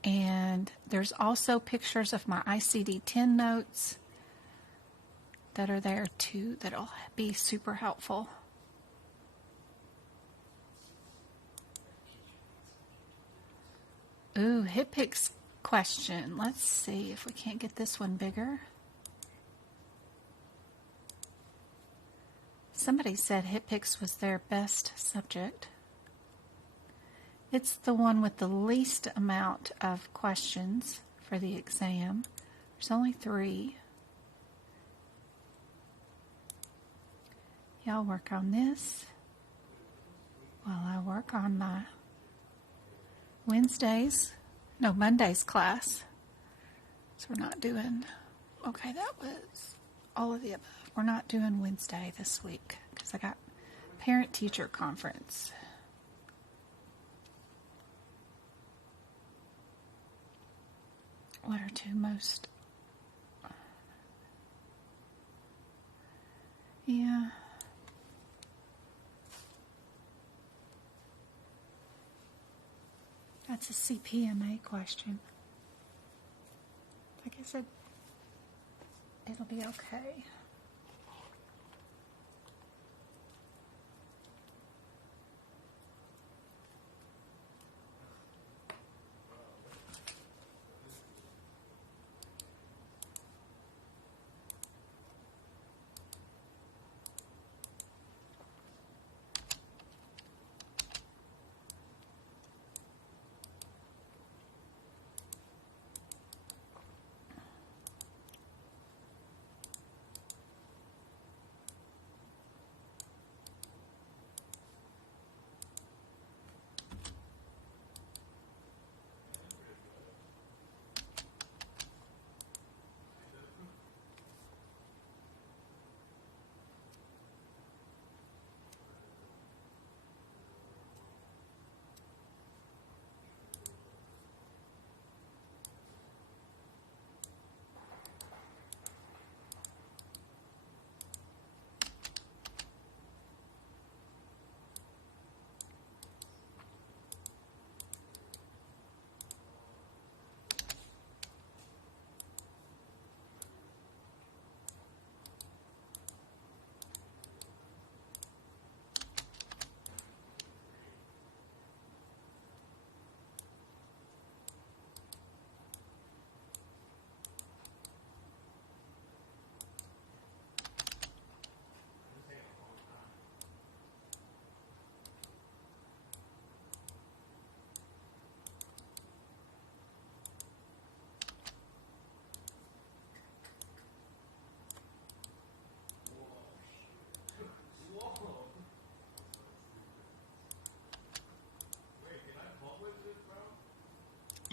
And there's also pictures of my ICD-10 notes that are there too that'll be super helpful. Ooh, HitPix question. Let's see if we can't get this one bigger. Somebody said HitPix was their best subject. It's the one with the least amount of questions for the exam. There's only 3. Y'all work on this while I work on my Monday's class. So we're not doing, okay, that was all of the above. we're not doing Wednesday this week because I got parent-teacher conference. What are two most... Yeah. That's a CPMA question. I guess it'll be okay.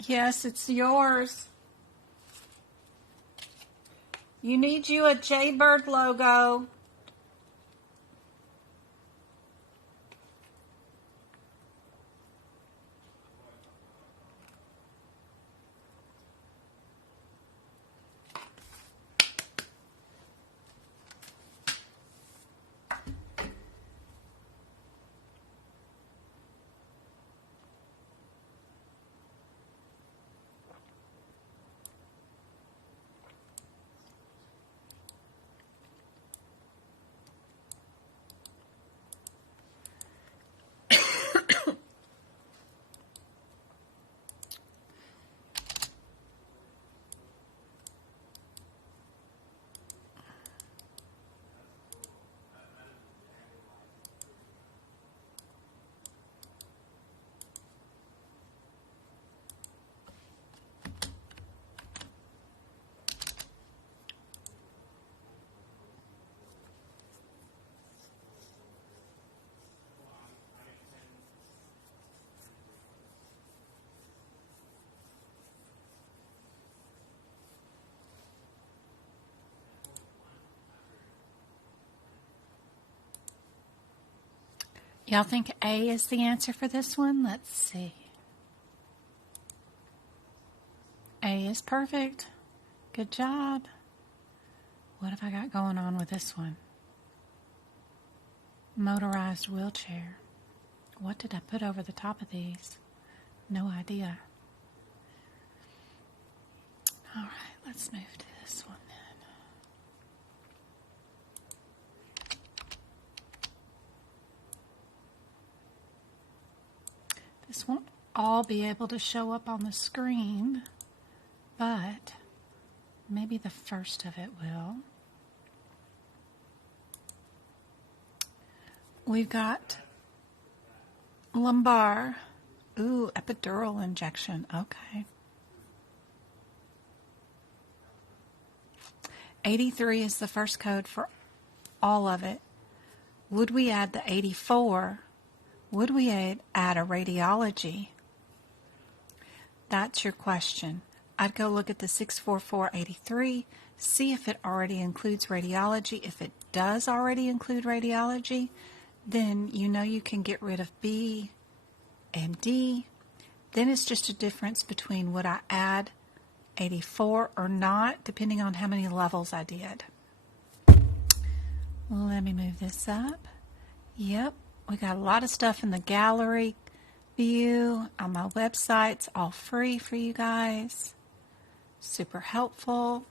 Yes, it's yours. You need you a Jaybird logo. Y'all think A is the answer for this one? Let's see. A is perfect. Good job. What have I got going on with this one? Motorized wheelchair. What did I put over the top of these? No idea. All right, let's move to this one then. This won't all be able to show up on the screen, but maybe the first of it will. We've got lumbar. Ooh, epidural injection. Okay. 83 is the first code for all of it. Would we add the 84? Would we add a radiology? That's your question. I'd go look at the 64483, see if it already includes radiology. If it does already include radiology, then you know you can get rid of B and D. Then it's just a difference between would I add 84 or not, depending on how many levels I did. Let me move this up. Yep, we got a lot of stuff in the gallery view on my website. It's all free for you guys. Super helpful.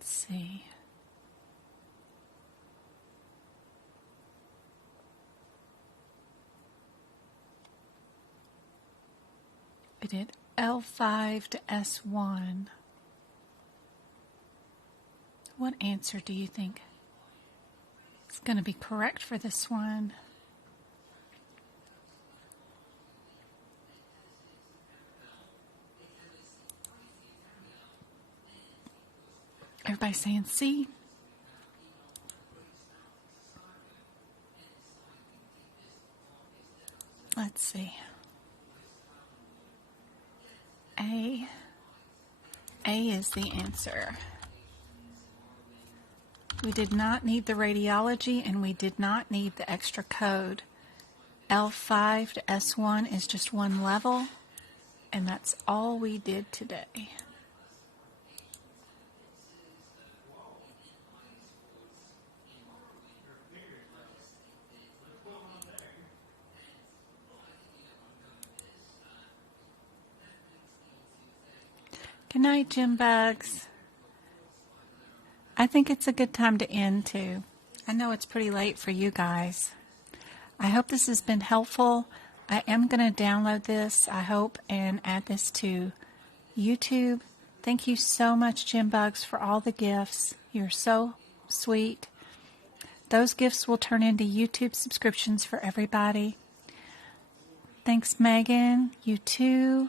Let's see. We did L5 to S1. What answer do you think is going to be correct for this one? Everybody saying C? Let's see. A. A is the answer. We did not need the radiology and we did not need the extra code. L5 to S1 is just one level, and that's all we did today. Good night, Jim Bugs. I think it's a good time to end, too. I know it's pretty late for you guys. I hope this has been helpful. I am going to download this, I hope, and add this to YouTube. Thank you so much, Jim Bugs, for all the gifts. You're so sweet. Those gifts will turn into YouTube subscriptions for everybody. Thanks, Megan. You too.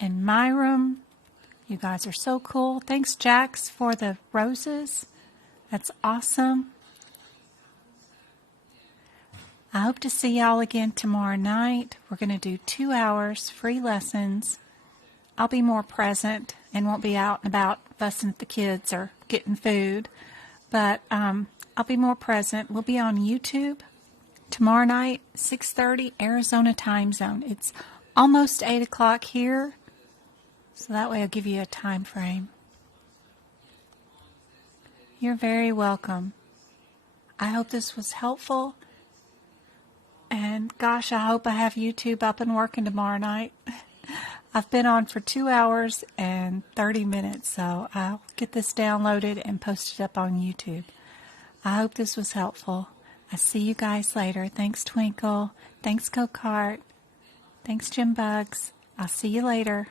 And Myram, you guys are so cool. Thanks, Jax, for the roses. That's awesome. I hope to see y'all again tomorrow night. We're going to do 2 hours, free lessons. I'll be more present and won't be out and about fussing at the kids or getting food. But I'll be more present. We'll be on YouTube. tomorrow night, 6:30 Arizona time zone. It's almost 8 o'clock here, so that way I'll give you a time frame. You're very welcome. I hope this was helpful. And gosh, I hope I have YouTube up and working tomorrow night. I've been on for 2 hours and 30 minutes, so I'll get this downloaded and posted up on YouTube. I hope this was helpful. I'll see you guys later. Thanks, Twinkle. Thanks, Go-Kart. Thanks, Jim Bugs. I'll see you later.